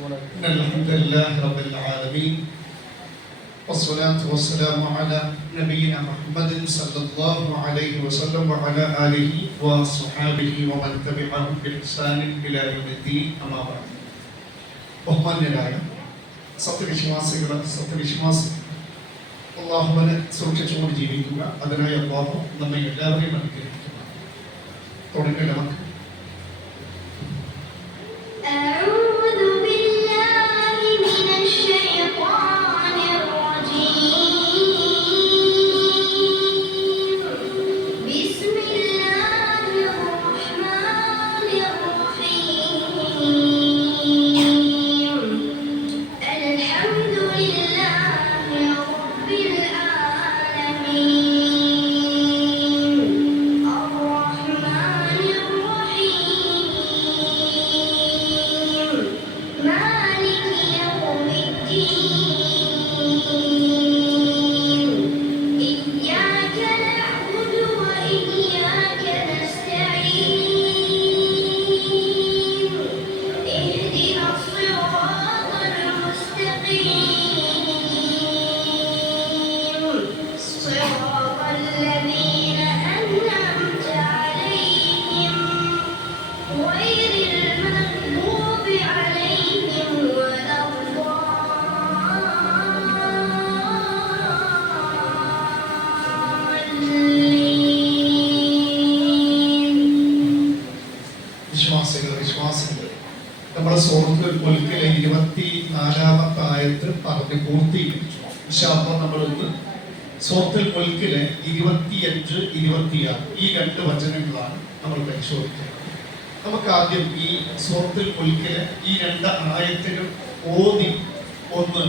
إن الحمد لله رب العالمين والصلاة والسلام على نبينا محمد صلى الله عليه وسلم وعلى آله وصحابه ومن تبعهم بإحسان إلى يوم الدين أما بعد. ബഹുമാന്യരായ സത്യവിശ്വാസി അള്ളാഹുവിനെ സൂക്ഷിച്ചുകൊണ്ട് ജീവിക്കുക. അതിനായി അള്ളാഹു നമ്മെ എല്ലാവരെയും അനുഗ്രഹിക്കുക. തുടങ്ങില്ല നമുക്ക്. നമ്മുടെ സൂറത്തുൽ മുൽക്കിലെ 24-ാമത്തെ ആയത്ത് പറഞ്ഞ് പൂർത്തീകരിച്ചു. നമ്മൾ ഇന്ന് സൂറത്തുൽ മുൽക്കിലെ 25, 26 ഈ 2 വചനങ്ങളാണ് നമ്മൾ പരിശോധിക്കുന്നത്. നമുക്ക് ആദ്യം ഈ സൂറത്തുൽ മുൽക്കിലെ ഈ 2 ആയത്തുകൾ ഓതി ഒന്ന്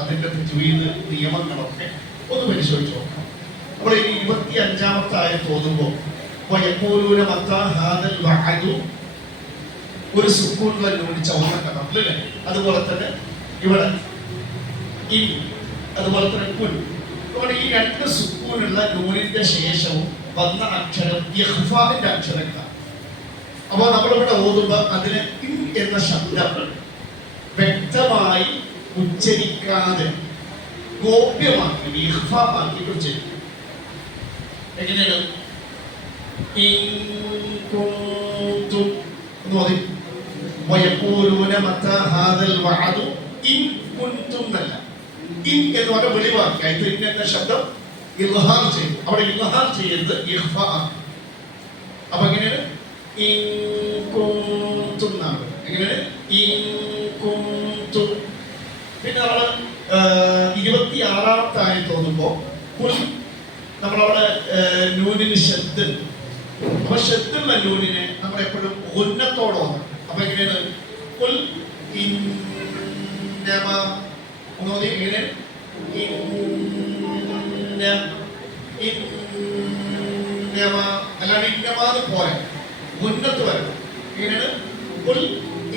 അതിൻ്റെ തജ്വീദ് നിയമങ്ങളൊക്കെ ഒന്ന് പരിശോധിച്ച് നോക്കാം. നമ്മൾ ഈ 25-ാമത്തെ ആയത്ത് ഓതുമ്പോൾ വയഖൂലൂന മത്താ ഹാദൽ വഅദു ഒരു സുക്കൂനുള്ള നൂൻ ചൗന്ന കഥം അല്ലേ. അതുപോലെ തന്നെ ഇവിടെ ഇൻ, അതുപോലെ തന്നെ കുൻ. നമ്മുടെ ഈ 2 സുക്കൂനുള്ള നൂനിന്റെ ശേഷവും വന്ന അക്ഷരം ഇഖ്ഫാന്റെ അക്ഷരങ്ങളാണ്. അപ്പോൾ നമ്മളിവിടെ ഓതുമ്പോൾ അതിന് ഇൻ എന്ന ശബ്ദം വ്യക്തമായി ഉച്ചരിക്കാതെ ഗോപ്യമാക്കി ഇഖ്ഫാക്കി ഉച്ചരിക്കും. എങ്ങനെയാണ്? ഇൻ കുന്തും എന്ന് പറയും. വയഖൂലൂന മത്താ ഹാദൽ വഅദു ഇൻ കുൻതും എന്നല്ല, ഇൻ എന്ന് പറഞ്ഞ വെളിവാക്കി അതിൽ ഇൻ എന്ന ശബ്ദം ഇൽഹാർ ചെയ്യും. അവിടെ ഇൽഹാർ ചെയ്യരുത്, ഇഖ്ഫാ. അപ്പൊ എങ്ങനെയാണ്? ഇൻ കുൻതും എന്നാണ്. എങ്ങനെയാണ്? ഇൻ കുൻതും. പിന്നെ നമ്മള് 26-ാമത്തെ ആയത്ത് തോന്നുമ്പോ നമ്മളവിടെ നൂനിന് ശബ്ദം. അപ്പൊ ശബ്ദമുള്ള നൂനിനെ നമ്മൾ എപ്പോഴും ഉന്നത്തോടെ വന്നു. അപ്പൊ എങ്ങനെയാണ്? കുൽ ഇന്നമ ഒന്നുകൂടി എങ്ങനെ? ഇന്നമ അല്ലാണ്ട് ഇന്നമാന്ന് പോലെ ഉന്നത്ത് വരണം. എങ്ങനെയാണ്? കുൽ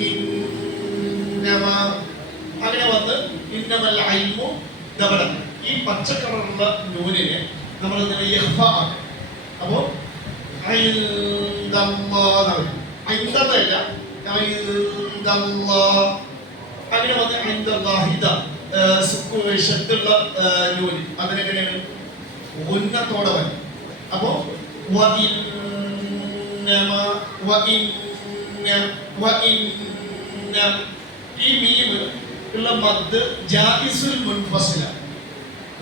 ഇന്നമ. അങ്ങനെ വന്ന് ഇന്നമൽ ഇൽമു ദബലൻ. ഈ പച്ചക്കളറുള്ള നൂനിനെ നമ്മൾ ഇങ്ങനെ ഇഖ്ഫാ ആക്കും. അപ്പോ അങ്ങനെ വന്ന് അതിനെങ്ങനെയാണ്? ഉന്നത്തോടെ വരും. അപ്പോ ഈ മീമ് ഉള്ള മദ് ജായിസുൽ മുൻഫസിലാണ്.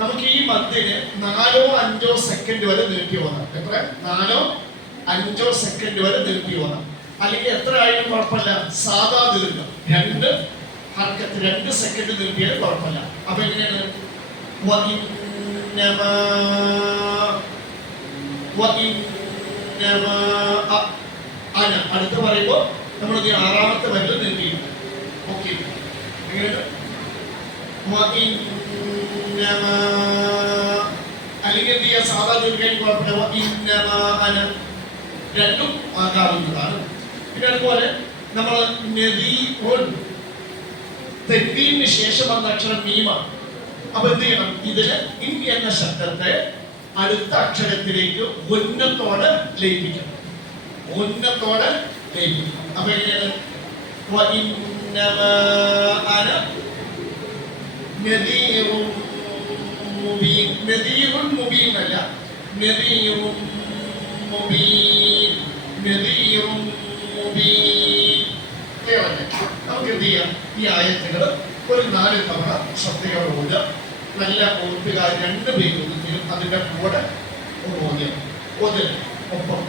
നമുക്ക് ഈ മദ്ദിന് 4-5 സെക്കൻഡ് വരെ നീട്ടി പോകാം. എത്ര? 4-5 സെക്കൻഡ് വരെ നീട്ടി പോകാം. അല്ലെങ്കിൽ എത്ര ആയാലും കുഴപ്പമില്ല, സാധാ ദീർഘം 2 ഹർക്കത്ത് 2 സെക്കൻഡ് നീട്ടിയാലും കുഴപ്പമില്ല. അപ്പൊ എങ്ങനെയാണ്? അടുത്ത് പറയുമ്പോ നമ്മൾ 6-ാമത്തെ വരിൽ നീട്ടിയിട്ടുണ്ട്. ഓക്കെ, എങ്ങനെയാണ്? അല്ലെങ്കിൽ എന്ത് ചെയ്യാൻ? സാധാ ദീർഘം കുഴപ്പമില്ല, രണ്ടും ആകാവുന്നതാണ്. പിന്നെ അതുപോലെ നമ്മൾ തെൻവീനിന് ശേഷം വന്ന അക്ഷരം മീമാണ്. അപ്പൊ എന്ത് ചെയ്യണം? ഇതിന് ഇൻ എന്ന ശബ്ദത്തെ അടുത്ത അക്ഷരത്തിലേക്ക് ഉന്നത്തോടെ ലയിപ്പിക്കണം. ഉന്നത്തോടെ ലയിപ്പിക്കണം. അപ്പൊ എങ്ങനെയാണ്? ഇന്നമാ അന നദീറുൻ മുബീൻ. നദീറുൻ മുബീൻ അല്ല, നദീറുൻ മുബീൻ, നദീറുൻ മുബീൻ. നമുക്ക് എന്ത് ചെയ്യാം, ഈ ആയത്തുകൾ ഒരു 4 തവണ ശ്രദ്ധയോടുകൂടി നല്ല ഓർത്തുകാർ 2 പേരും അതിന്റെ കൂടെ ഒപ്പം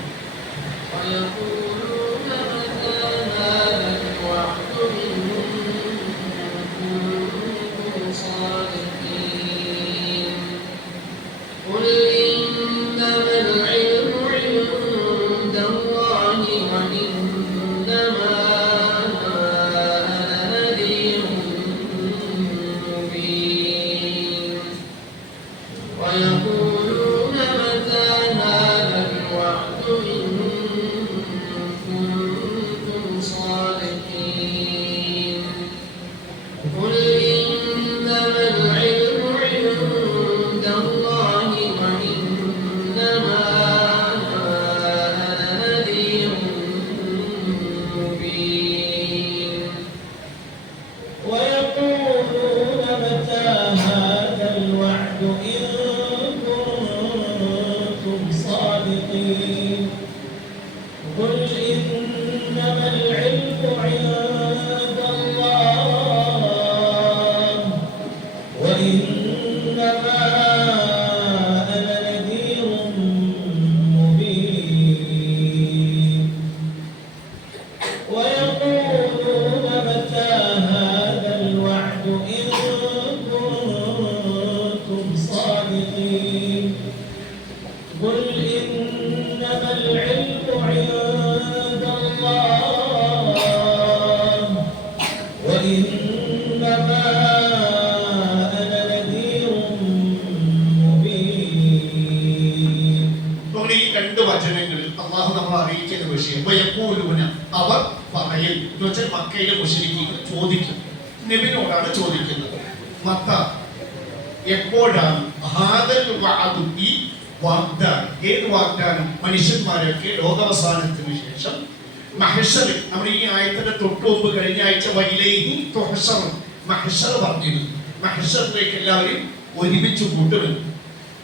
അവർ പറയും. മക്കയിലെ മുശ്രിക്കുകൾ ചോദിക്കും, നബിയോടാണ് ചോദിക്കുന്നത്, മത്ത എപ്പോഴാണ് ഈ വാഗ്ദാനം, ഏത് വാഗ്ദാനം? മനുഷ്യന്മാരൊക്കെ ലോകാവസാനത്തിന് ശേഷം മഹ്ശറിൽ, നമ്മുടെ ഈ ആയത്തിന്റെ തൊട്ട് മുമ്പ് കഴിഞ്ഞ ആഴ്ച വൈലൈഹി തുഹ്ശർ മഹ്ശർ പറഞ്ഞിരുന്നു. മഹ്ശറിലേക്ക് എല്ലാവരും ഒരുമിച്ച് കൂട്ടുമെന്ന്.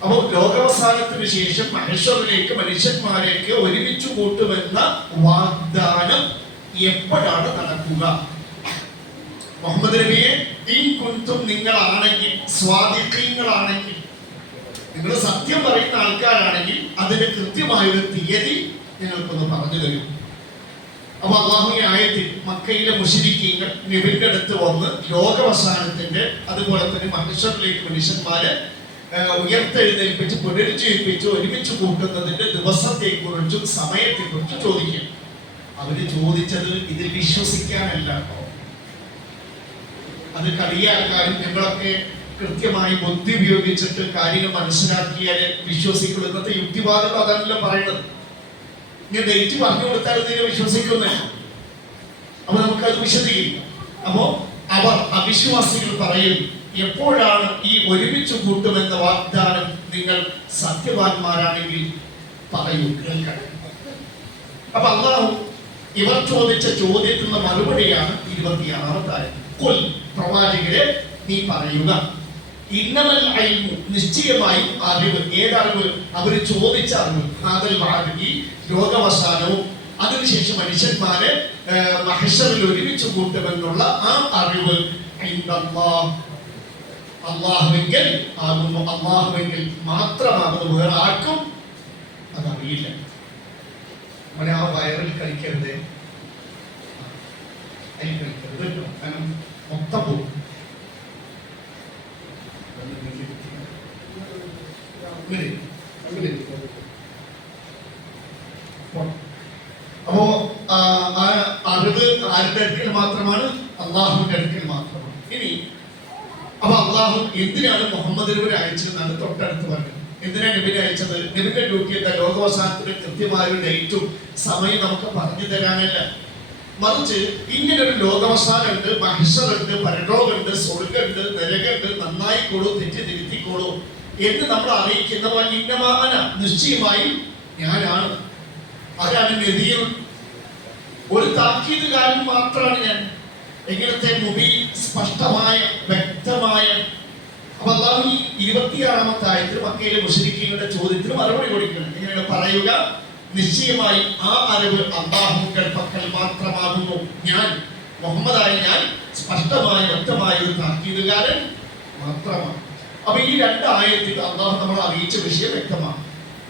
അപ്പോൾ ലോകാവസാനത്തിന് ശേഷം മഹ്ശറിലേക്ക് മനുഷ്യന്മാരെയൊക്കെ ഒരുമിച്ച് കൂട്ടുമെന്ന വാഗ്ദാനം എപ്പോഴാണ് നടക്കുക? മുഹമ്മദ് നബിയെ, ഇൻ കുൻതും, നിങ്ങളാണെങ്കിൽ, സ്വാദിഖീങ്ങളാണെങ്കിൽ, നിങ്ങൾ സത്യം പറയുന്ന ആൾക്കാരാണെങ്കിൽ അതിന്റെ കൃത്യമായൊരു തീയതി നിങ്ങൾക്കൊന്ന് പറഞ്ഞു തരും. അപ്പൊ അല്ലാഹുവിന്റെ ആയത്തിൽ മക്കയിലെ മുശ്രിക്കീങ്ങൾ നബിയുടെ അടുത്ത് വന്ന് ലോകാവസാനത്തിന്റെ, അതുപോലെ തന്നെ മഹ്ശറിലേക്ക് മനുഷ്യന്മാരെ ഉയർത്തെഴുന്നേൽപ്പിച്ച് പുനരുജ്ജീവിപ്പിച്ച് ഒരുമിച്ച് കൂട്ടുന്നതിന്റെ ദിവസത്തെക്കുറിച്ചും സമയത്തെക്കുറിച്ചും ചോദിക്കും. അവര് ചോദിച്ചത് ഇതിൽ വിശ്വസിക്കാനല്ല, അത് കളിയാക്കാനും ഞങ്ങളൊക്കെ കൃത്യമായി ബുദ്ധി ഉപയോഗിച്ചിട്ട് കാര്യങ്ങൾ മനസ്സിലാക്കിയാല് വിശ്വസിക്കുള്ളൂ. ഇന്നത്തെ യുക്തിവാദങ്ങൾ അതല്ല പറയുന്നത്. ഇങ്ങനെ ഡേറ്റ് പറഞ്ഞു കൊടുത്താൽ ഇതിനെ വിശ്വസിക്കുന്നില്ല. അപ്പൊ നമുക്കത് വിശദീകരിക്കും. അപ്പോ അവർ അവിശ്വാസികൾ പറയും, എപ്പോഴാണ് ഈ ഒരുമിച്ച് കൂട്ടുമെന്ന വാഗ്ദാനം? നിങ്ങൾ സത്യവാന്മാരാണെങ്കിൽ പറയൂ, കേൾക്കണം. അപ്പൊ അല്ലാഹു ഇവർ ചോദിച്ച ചോദ്യത്തിനുള്ള മറുപടിയാണ് 26 ആയത്. ഖുൽ, പ്രവാചകരെ നീ പറയുക, ഇന്നമൽ ഇൽമു, നിശ്ചയമായും അറിവ്. ഏതറിവ്? അവര് ചോദിച്ച അറിവ്. ഹാദൽ വഅദ്, ഈ ലോകാവസാനവും അതിനുശേഷം മനുഷ്യന്മാരെ മഹ്ശറിൽ ഒരുമിച്ച് കൂട്ടുമെന്നുള്ള ആ അറിവ് ഇൻദല്ലാഹ്, അല്ലാഹുവിങ്കൽ ആകുന്നു. അല്ലാഹുവിങ്കൽ മാത്രമാകുന്നു, വേറെ ആർക്കും അതറിയില്ല. നമ്മളെ ആ വയറിൽ കഴിക്കരുത്, അതിൽ കഴിക്കരുത്, കാരണം മൊത്തം പോകും. അപ്പോ അറിവ് ആരുടെ അടുക്കൽ മാത്രമാണ്? അള്ളാഹുവിന്റെ അടുക്കൽ മാത്രമാണ്. ഇനി അപ്പൊ അള്ളാഹു എന്തിനാണ് മുഹമ്മദ് നബിയെ അയച്ചതെന്നാണ് തൊട്ടടുത്ത് പറഞ്ഞത്. എന്തിനാണ് നബിയെ അയച്ചത്? നബിയുടെ ഡ്യൂട്ടി എന്താ? ലോകാവസാനത്തിന് കൃത്യമായ ഒരു ഡേറ്റും സമയം നമുക്ക് പറഞ്ഞു തരാനല്ല, മറിച്ച് ഇങ്ങനെ ഒരു ലോകാവസാനമുണ്ട്, മഹ്ശറുണ്ട്, പരലോകമുണ്ട്, സ്വർഗ്ഗമുണ്ട്, നരകമുണ്ട്, നന്നായിക്കോളൂ, തെറ്റി തിരുത്തിക്കോളൂ എന്ന് നമ്മൾ അറിയിക്കുന്നവ ഇന്നമാന, നിശ്ചയമായും ഞാനാണ്. ആരാണ്? നബിയും ഒരു താക്കീതുകാരൻ മാത്രമാണ് ഞാൻ. എങ്ങനത്തെ മുബീൻ, സ്പഷ്ടമായ, വ്യക്തമായ. അപ്പൊ അള്ളാഹു ഈ 26-ാമത്തെ ആയത്തിൽ മക്കയിലെ മുശ്രിക്കീങ്ങളുടെ ചോദ്യത്തിന് മറുപടി കൊടുക്കണം. എങ്ങനെയാണ് പറയുക? നിശ്ചയമായി ആ അറിവ് അല്ലാഹുവിന്റെ പക്കൽ മാത്രമാകുന്നു. ഞാൻ മുഹമ്മദായ ഞാൻ സ്പഷ്ടമായ വ്യക്തമായ ഒരു താക്കീതുകാരൻ മാത്രമാണ്. അപ്പൊ ഈ 2 ആയത്തിൽ അള്ളാഹു നമ്മൾ അറിയിച്ച വിഷയം വ്യക്തമാണ്.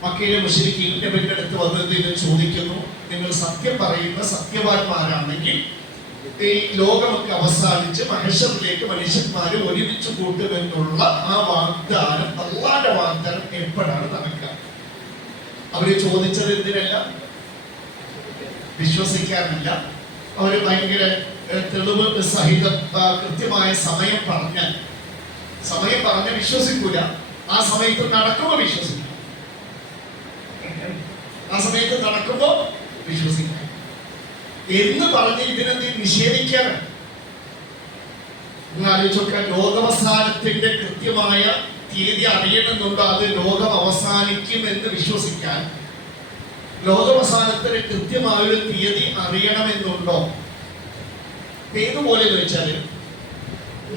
മക്കയിലെ മുശ്രിക്കീൻ നബിയുടെ അടുത്ത് വന്നത് ഇത് ചോദിക്കുന്നു, നിങ്ങൾ സത്യം പറയുന്ന സത്യവാന്മാരാണെങ്കിൽ ഈ ലോകമൊക്കെ അവസാനിച്ച് മഹേശ്വറിലേക്ക് മനുഷ്യന്മാരെ ഒരുമിച്ച് കൂട്ടുമെന്നുള്ള ആ വാഗ്ദാനം, അള്ളാന്റെ വാഗ്ദാനം എപ്പോഴാണ് നടക്കുക? അവര് ചോദിച്ചത് എന്തിനല്ല? വിശ്വസിക്കാനല്ല. അവര് ഭയങ്കര തെളിവ് സഹിതം കൃത്യമായ സമയം പറഞ്ഞാൽ വിശ്വസിക്കൂല. ആ സമയത്ത് നടക്കുമ്പോ വിശ്വസിക്കും. എന്ന് പറഞ്ഞ് ഇതിനെന്ത് നിഷേധിക്കാനാണ്? നിങ്ങൾ ആലോചിച്ചൊക്കെ, ലോകാവസാനത്തിന്റെ കൃത്യമായ തീയതി അറിയണമെന്നുണ്ടോ? അത് ലോകം അവസാനിക്കുമെന്ന് വിശ്വസിക്കാൻ ലോകാവസാനത്തിന് കൃത്യമായൊരു തീയതി അറിയണമെന്നുണ്ടോ? ഏതുപോലെ എന്ന് വെച്ചാല്,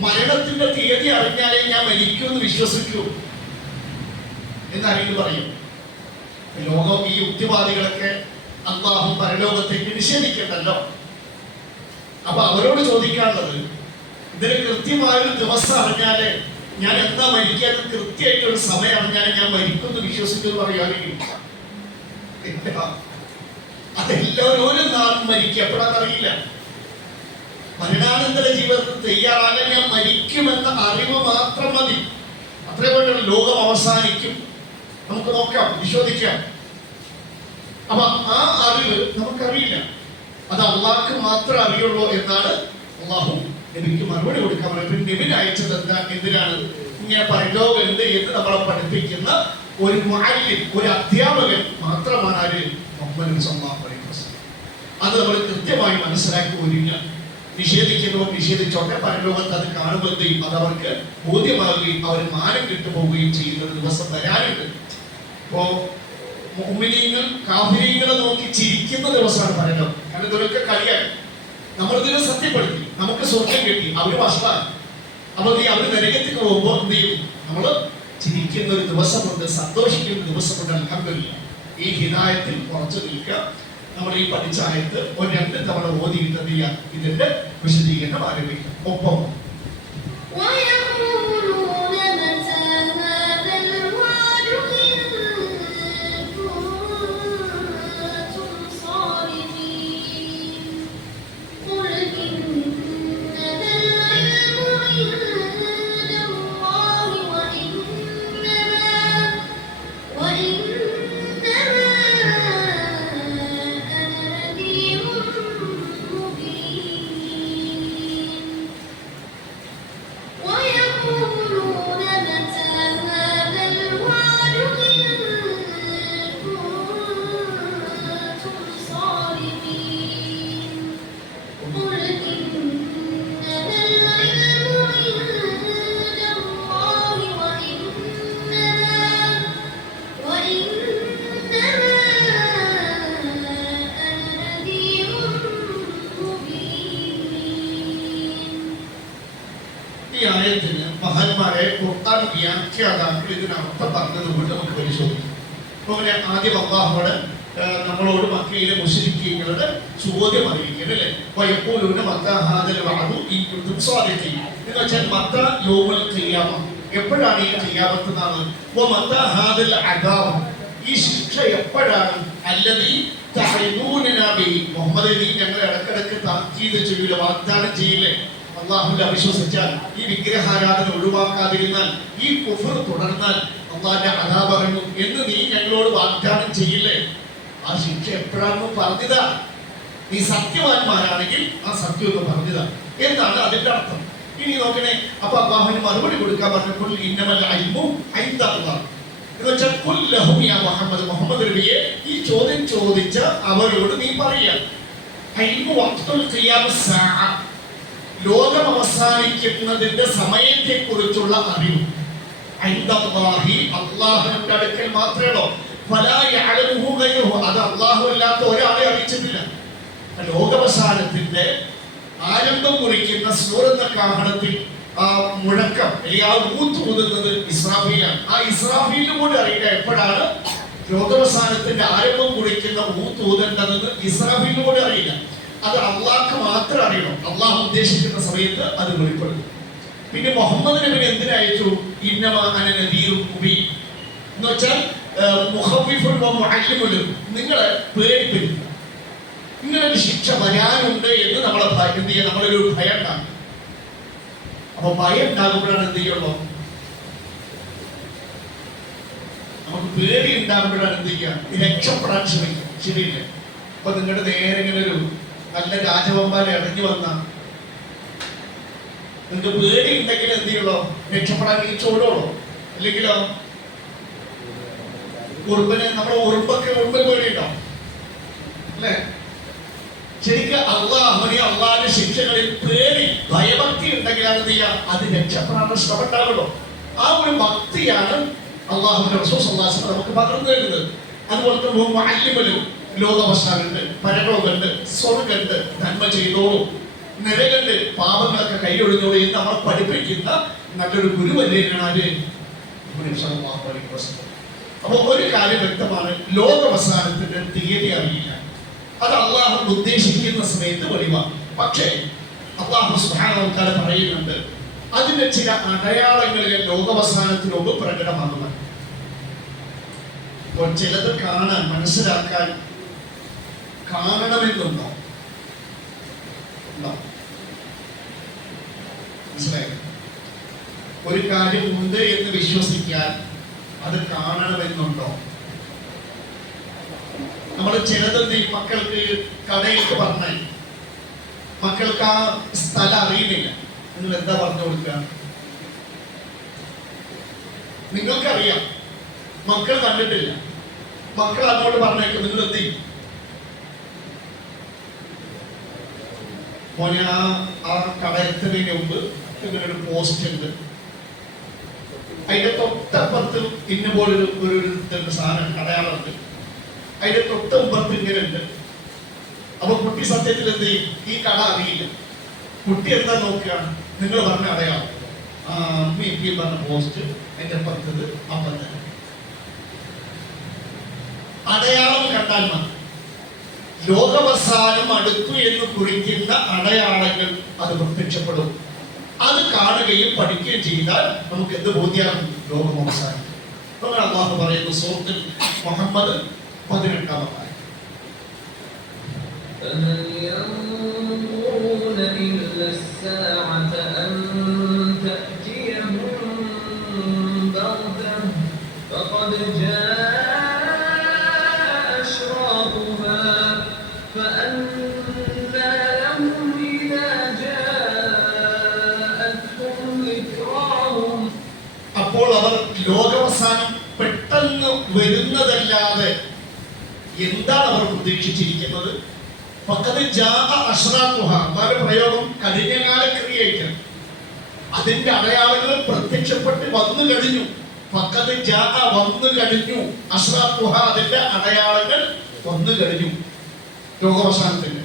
മരണത്തിന്റെ തീയതി അറിഞ്ഞാലേ ഞാൻ മരിക്കുമെന്ന് വിശ്വസിക്കൂ എന്നാരെങ്കിലും പറയും? ലോകം ഈ യുക്തിവാദികളൊക്കെ അല്ലാഹു പരലോകത്തേക്ക് നിഷേധിക്കണ്ടല്ലോ. അപ്പൊ അവരോട് ചോദിക്കാനുള്ളത്, ഇതിന് കൃത്യമായൊരു ദിവസം അറിഞ്ഞാലേ ഞാൻ എന്താ മരിക്കാന്ന് കൃത്യമായിട്ടൊരു സമയം അറിഞ്ഞാലേ ഞാൻ മരിക്കുമെന്ന് വിശ്വസിക്കുമെന്ന് പറയാനെങ്കിൽ അതെല്ലാവരും ഓരോ നാളും മരിക്കുക എപ്പോഴാണെന്നറിയില്ല. മരണാനന്തര ജീവിതത്തിൽ തയ്യാറാകാൻ ഞാൻ മരിക്കുമെന്ന അറിവ് മാത്രം മതി. അത്രയും ലോകം അവസാനിക്കും, നമുക്ക് നോക്കാം, വിശ്വസിക്കാം. അപ്പൊ ആ അറിവ് നമുക്കറിയില്ല. അത് അള്ളാഹ്ക്ക് മാത്രമേ അറിയുള്ളൂ എന്നാണ് അള്ളാഹു നബിക്ക് മറുപടി കൊടുക്കാൻ പറയുന്നത്. നബിന് അയച്ചത് എന്തിനാണ്? ഇങ്ങനെ പരലോകമുണ്ട് എന്ന് നമ്മളെ പഠിപ്പിക്കുന്ന ഒരു മുഅല്ലിം, ഒരു അധ്യാപകൻ മാത്രമാണ് ആര്? മുഹമ്മദ് നബി സല്ലല്ലാഹു അലൈഹി വസല്ലം. അത് നമ്മൾ കൃത്യമായി മനസ്സിലാക്കി ഒരുങ്ങുക. നിഷേധിക്കുന്നവർ നിഷേധിച്ചോട്ടെ, പരലോകത്ത് അത് കാണുമ്പോൾ അത് അവർക്ക് ബോധ്യമാവുകയും അവർ മാനം കിട്ടുപോവുകയും ചെയ്യുന്ന ദിവസം വരാനുണ്ട്. ഇപ്പോ മുഅ്മിനീങ്ങൾ കാഫിരീങ്ങളെ നോക്കി ചിരിക്കുന്ന ദിവസമാണ് പരലോകം. കാരണം ഇതൊക്കെ കളിയാണ്. നമ്മളിതിനെ സത്യപ്പെടുത്തി, നമുക്ക് സ്വർഗം കിട്ടി, അവര് വഷളാണ്. അപ്പൊ അവര് നരകത്തേക്ക് പോകുമ്പോൾ എന്ത് ചെയ്യും? നമ്മള് ചിരിക്കുന്ന ഒരു ദിവസമുണ്ട്, സന്തോഷിക്കുന്ന ദിവസമുണ്ട്. അൽഹംദുലില്ലാഹ്. ഈ ഹിദായത്തിൽ ഉറച്ചു നിൽക്കുക. നമ്മൾ ഈ പഠിച്ച ആയത്ത് ഒരു 2 തവണ ഓതിയിട്ട് എന്ത് ചെയ്യാം? ഇതിന്റെ വിശദീകരണം ആരംഭിക്കും. ഒപ്പം മഹാന്മാരെ ഖുർആൻ വ്യാഖ്യാതാക്കൾ ഇതിനർത്ഥം പറഞ്ഞത് കൊണ്ട് നമുക്ക് പരിശോധിക്കാം. അതുപോലെ ആദ്യം അല്ലാഹുവോട് നമ്മളോട് മക്കയിലെ മുശ്രിക്കീങ്ങളുടെ ചോദ്യം അറിയിക്കുന്നത് അല്ലേ? വയഖൂലൂന മത്താ ഹാദൽ വഅദു ഇൻ കുൻതും സ്വാദിഖീൻ. എന്ന് വെച്ചാൽ മത്താ യൗമുൽ ഖിയാമ, എപ്പോഴാണ് ഈ ഖിയാമത്ത് നാൾ? വമത്താ ഹാദൽ അദാബ്, ഈ ശിക്ഷ എപ്പോഴാണ്? അല്ലദീ തഅയ്യൂനനാ ബിഹി, മുഹമ്മദ് നീ ഞങ്ങളെ ഇടക്കിടക്ക് താക്കീത് ചെയ്യില്ല, വാഗ്ദാനം ചെയ്യില്ലേ? അള്ളാഹുവിൽ അവിശ്വസിച്ചാൽ, ഈ വിഗ്രഹാരാധന ഒഴിവാക്കാതിരുന്നാൽ, ഈ കുഫർ തുടർന്നാൽ അള്ളാഹിന്റെ അദാബ് ഇറങ്ങും എന്ന് നീ ഞങ്ങളോട് വാഗ്ദാനം ചെയ്യില്ലേ? ആ ശിക്ഷ എപ്പോഴാണെന്ന് പറഞ്ഞതാ. നീ സത്യവാന്മാരാണെങ്കിൽ ആ സത്യം ഒന്ന് പറഞ്ഞതാ എന്നാണ് അതിന്റെ അർത്ഥം. ഇനി നോക്കണേ, അപ്പൊ അള്ളാഹുവിന് മറുപടി കൊടുക്കാൻ പറഞ്ഞപ്പോൾ ഇന്നമൽ ഇൽമു ഇൻദല്ലാഹ് എന്ന് വെച്ചാൽ ഖുൽ ലഹും യാ മുഹമ്മദ്, മുഹമ്മദ് നബിയെ ഈ ചോദ്യം ചോദിച്ച അവരോട് നീ പറയുക, ഇൽമു വഖ്തുൽ ഖിയാമസ് സാഅ, ലോകം അവസാനിക്കുന്നതിന്റെ സമയത്തെ കുറിച്ചുള്ള അറിവ് ഇൻദല്ലാഹി, അല്ലാഹുവിന്റെ അടുക്കൽ മാത്രമേ ഉള്ളൂ. ഫലാ യഅലമുഹു ഗൈറുഹു, അത് അല്ലാഹു അല്ലാത്ത ഒരാളെ അറിയിച്ചിട്ടില്ല. ലോകാവസാനത്തിന്റെ ആരംഭം കുറിക്കുന്ന സൂറത്ത് കാഹളത്തിൽ ആ മുഴക്കം അല്ലെങ്കിൽ ആ ഊത്ത് ഊതുന്നത് ഇസ്രാഫീലാണ്. ആ ഇസ്രാഫീലിനും കൂടി അറിയുക എപ്പോഴാണ് ലോകാവസാനത്തിന്റെ ആരംഭം കുറിക്കുന്ന ഊത്ത് ഊതേണ്ടതെന്ന് ഇസ്രാഫീലിനും കൂടി അറിയില്ല. അത് അള്ളാഹ്ക്ക് മാത്രം അറിയണം. അള്ളാഹു ഉദ്ദേശിക്കുന്ന സമയത്ത് അത് വെളിപ്പെടും. പിന്നെ മുഹമ്മദ് നബിനെ എന്തിനയച്ചു? ഇന്നമാ അന നദീറുൻ മുബീൻ എന്ന് വെച്ചാൽ മുഖവ്വിഫുൻ വ മുഅല്ലിമുൻ, നിങ്ങളെ പേടിപ്പിക്കുക, ഇങ്ങനൊരു ശിക്ഷ വരാനുണ്ട് എന്ന് നമ്മളെ എന്ത് ചെയ്യുക, നമ്മളൊരു ഭയം ഉണ്ടാകും. അപ്പൊ ഭയം ഉണ്ടാകുമ്പോഴാണ് എന്ത് ചെയ്യുള്ളൂ, നമുക്ക് പേടി ഉണ്ടാകുമ്പോഴാണ് എന്ത് ചെയ്യുക, രക്ഷപ്പെടാൻ ശ്രമിക്കുക. ശരിയില്ല? അപ്പൊ നിങ്ങളുടെ നേരെ ഇങ്ങനെ ഒരു നല്ല രാജവമ്പാലെ അടഞ്ഞു വന്ന നിങ്ങൾക്ക് പേടി ഉണ്ടെങ്കിൽ എന്ത് ചെയ്യുള്ളൂ, രക്ഷപ്പെടാൻ ചോടുള്ളൂ. അല്ലെങ്കിലോ ഉറുമ്പനെ, നമ്മളെ ഉറുമ്പന് പേടിയുണ്ടോ? അല്ലേ? ശരിക്കും അള്ളാഹുവിനെ അള്ളാഹിന്റെ ശിക്ഷകളിൽ പേടി ഭയഭക്തി ഉണ്ടെങ്കിലാണ് എന്ത് ചെയ്യുക, അത് രക്ഷപ്പെടാൻ ശ്രമം ഉണ്ടാവുള്ളൂ. ആ ഒരു ഭക്തിയാണ് അള്ളാഹുവിന്റെ റസൂൽ സ്വല്ലല്ലാഹു അലൈഹി വസല്ലം നമുക്ക് പകർന്നു തരുന്നത്. അതുപോലെ തന്നെ ലോകാവസാനമുണ്ട്, പരലോകമുണ്ട്, സ്വർഗ്ഗമുണ്ട്, നന്മ ചെയ്തോളൂ, നിരകണ്ട് പാപങ്ങളൊക്കെ കൈയൊഴിഞ്ഞോളൂ എന്ന് നമ്മൾ പഠിപ്പിക്കുന്ന നല്ലൊരു ഗുരുവല്യനാണ്. അപ്പൊ ഒരു കാര്യം വ്യക്തമാണ്, ലോകാവസാനത്തിന്റെ തീയതി അറിയില്ല. അത് അള്ളാഹു ഉദ്ദേശിക്കുന്ന സമയത്ത് വെളിവാണ്. പക്ഷേ അള്ളാഹു സുബ്ഹാനഹു വ തആല പറയുന്നുണ്ട്, അതിന്റെ ചില അടയാളങ്ങളിൽ ലോകാവസാനത്തിന് മുമ്പ് പ്രകടമാകുന്നുണ്ട്. അപ്പോൾ ചിലത് കാണാൻ, മനസ്സിലാക്കാൻ കാണണമെന്നുണ്ടോ? മനസ്സിലായി? ഒരു കാര്യം ഉണ്ട് എന്ന് വിശ്വസിക്കാൻ അത് കാണണമെന്നുണ്ടോ? നമ്മൾ ചിലതെന്ത് ഈ മക്കൾക്ക് കടയിലേക്ക് പറഞ്ഞാൽ മക്കൾക്ക് ആ സ്ഥലം അറിയുന്നില്ല, നിങ്ങൾ എന്താ പറഞ്ഞു കൊടുക്കുക? നിങ്ങൾക്കറിയാം, മക്കൾ കണ്ടിട്ടില്ല, മക്കൾ അങ്ങോട്ട് പറഞ്ഞേക്കും, നിങ്ങൾ എന്ത് ചെയ്യും? മോനെ ആ കട എത്തുന്നതിന് മുമ്പ് ഇങ്ങനെ ഒരു പോസ്റ്റ് ഉണ്ട്, അതിന്റെ തൊട്ടപ്പുറത്ത് ഇന്ന പോലൊരു ഒരു സാധനം അടയാളമുണ്ട്, അതിന്റെ തൊട്ട് മുമ്പത്ത് ഇങ്ങനെ ഉണ്ട്. അപ്പൊ കുട്ടി സത്യത്തിൽ എന്ത് ചെയ്യും? ഈ കട അറിയില്ല. കുട്ടി എന്താ നോക്കുക? നിങ്ങൾ പറഞ്ഞ അടയാളം, അമ്മി പറഞ്ഞ പോസ്റ്റ്, അതിന്റെ അപ്പുറത്തത് അപ്പുറത്ത് അടയാളം കണ്ടാൽ മതി. ലോകാവസാനം അടുത്തു എന്ന് കുറിക്കുന്ന അടയാളങ്ങൾ അത് പ്രത്യക്ഷപ്പെടും. അത് കാണുകയും പഠിക്കുകയും ചെയ്താൽ നമുക്ക് എന്ത് ബോധ്യമാകും? ലോകം അവസാനിക്കും. അങ്ങനെ അല്ലാഹു പറയുന്നു സൂറത്തുൽ മുഹമ്മദ് 18-ാം ആയത്ത്. അപ്പോൾ അവർ ലോകാവസാനം പെട്ടെന്ന് വരുന്നതല്ലാതെ എന്താണ് അവർ പ്രതീക്ഷിച്ചിരിക്കുന്നത്? പ്രയോഗം കഴിഞ്ഞകാല ക്രിയയ്ക്ക് അതിന്റെ അടയാളങ്ങൾ പ്രത്യക്ഷപ്പെട്ട് വന്നു കഴിഞ്ഞു. വന്നു കഴിഞ്ഞു, അഷ്റാത്തുഹ അതിന്റെ അടയാളങ്ങൾ വന്നു കഴിഞ്ഞു. ലോകാവസാനത്തിന്റെ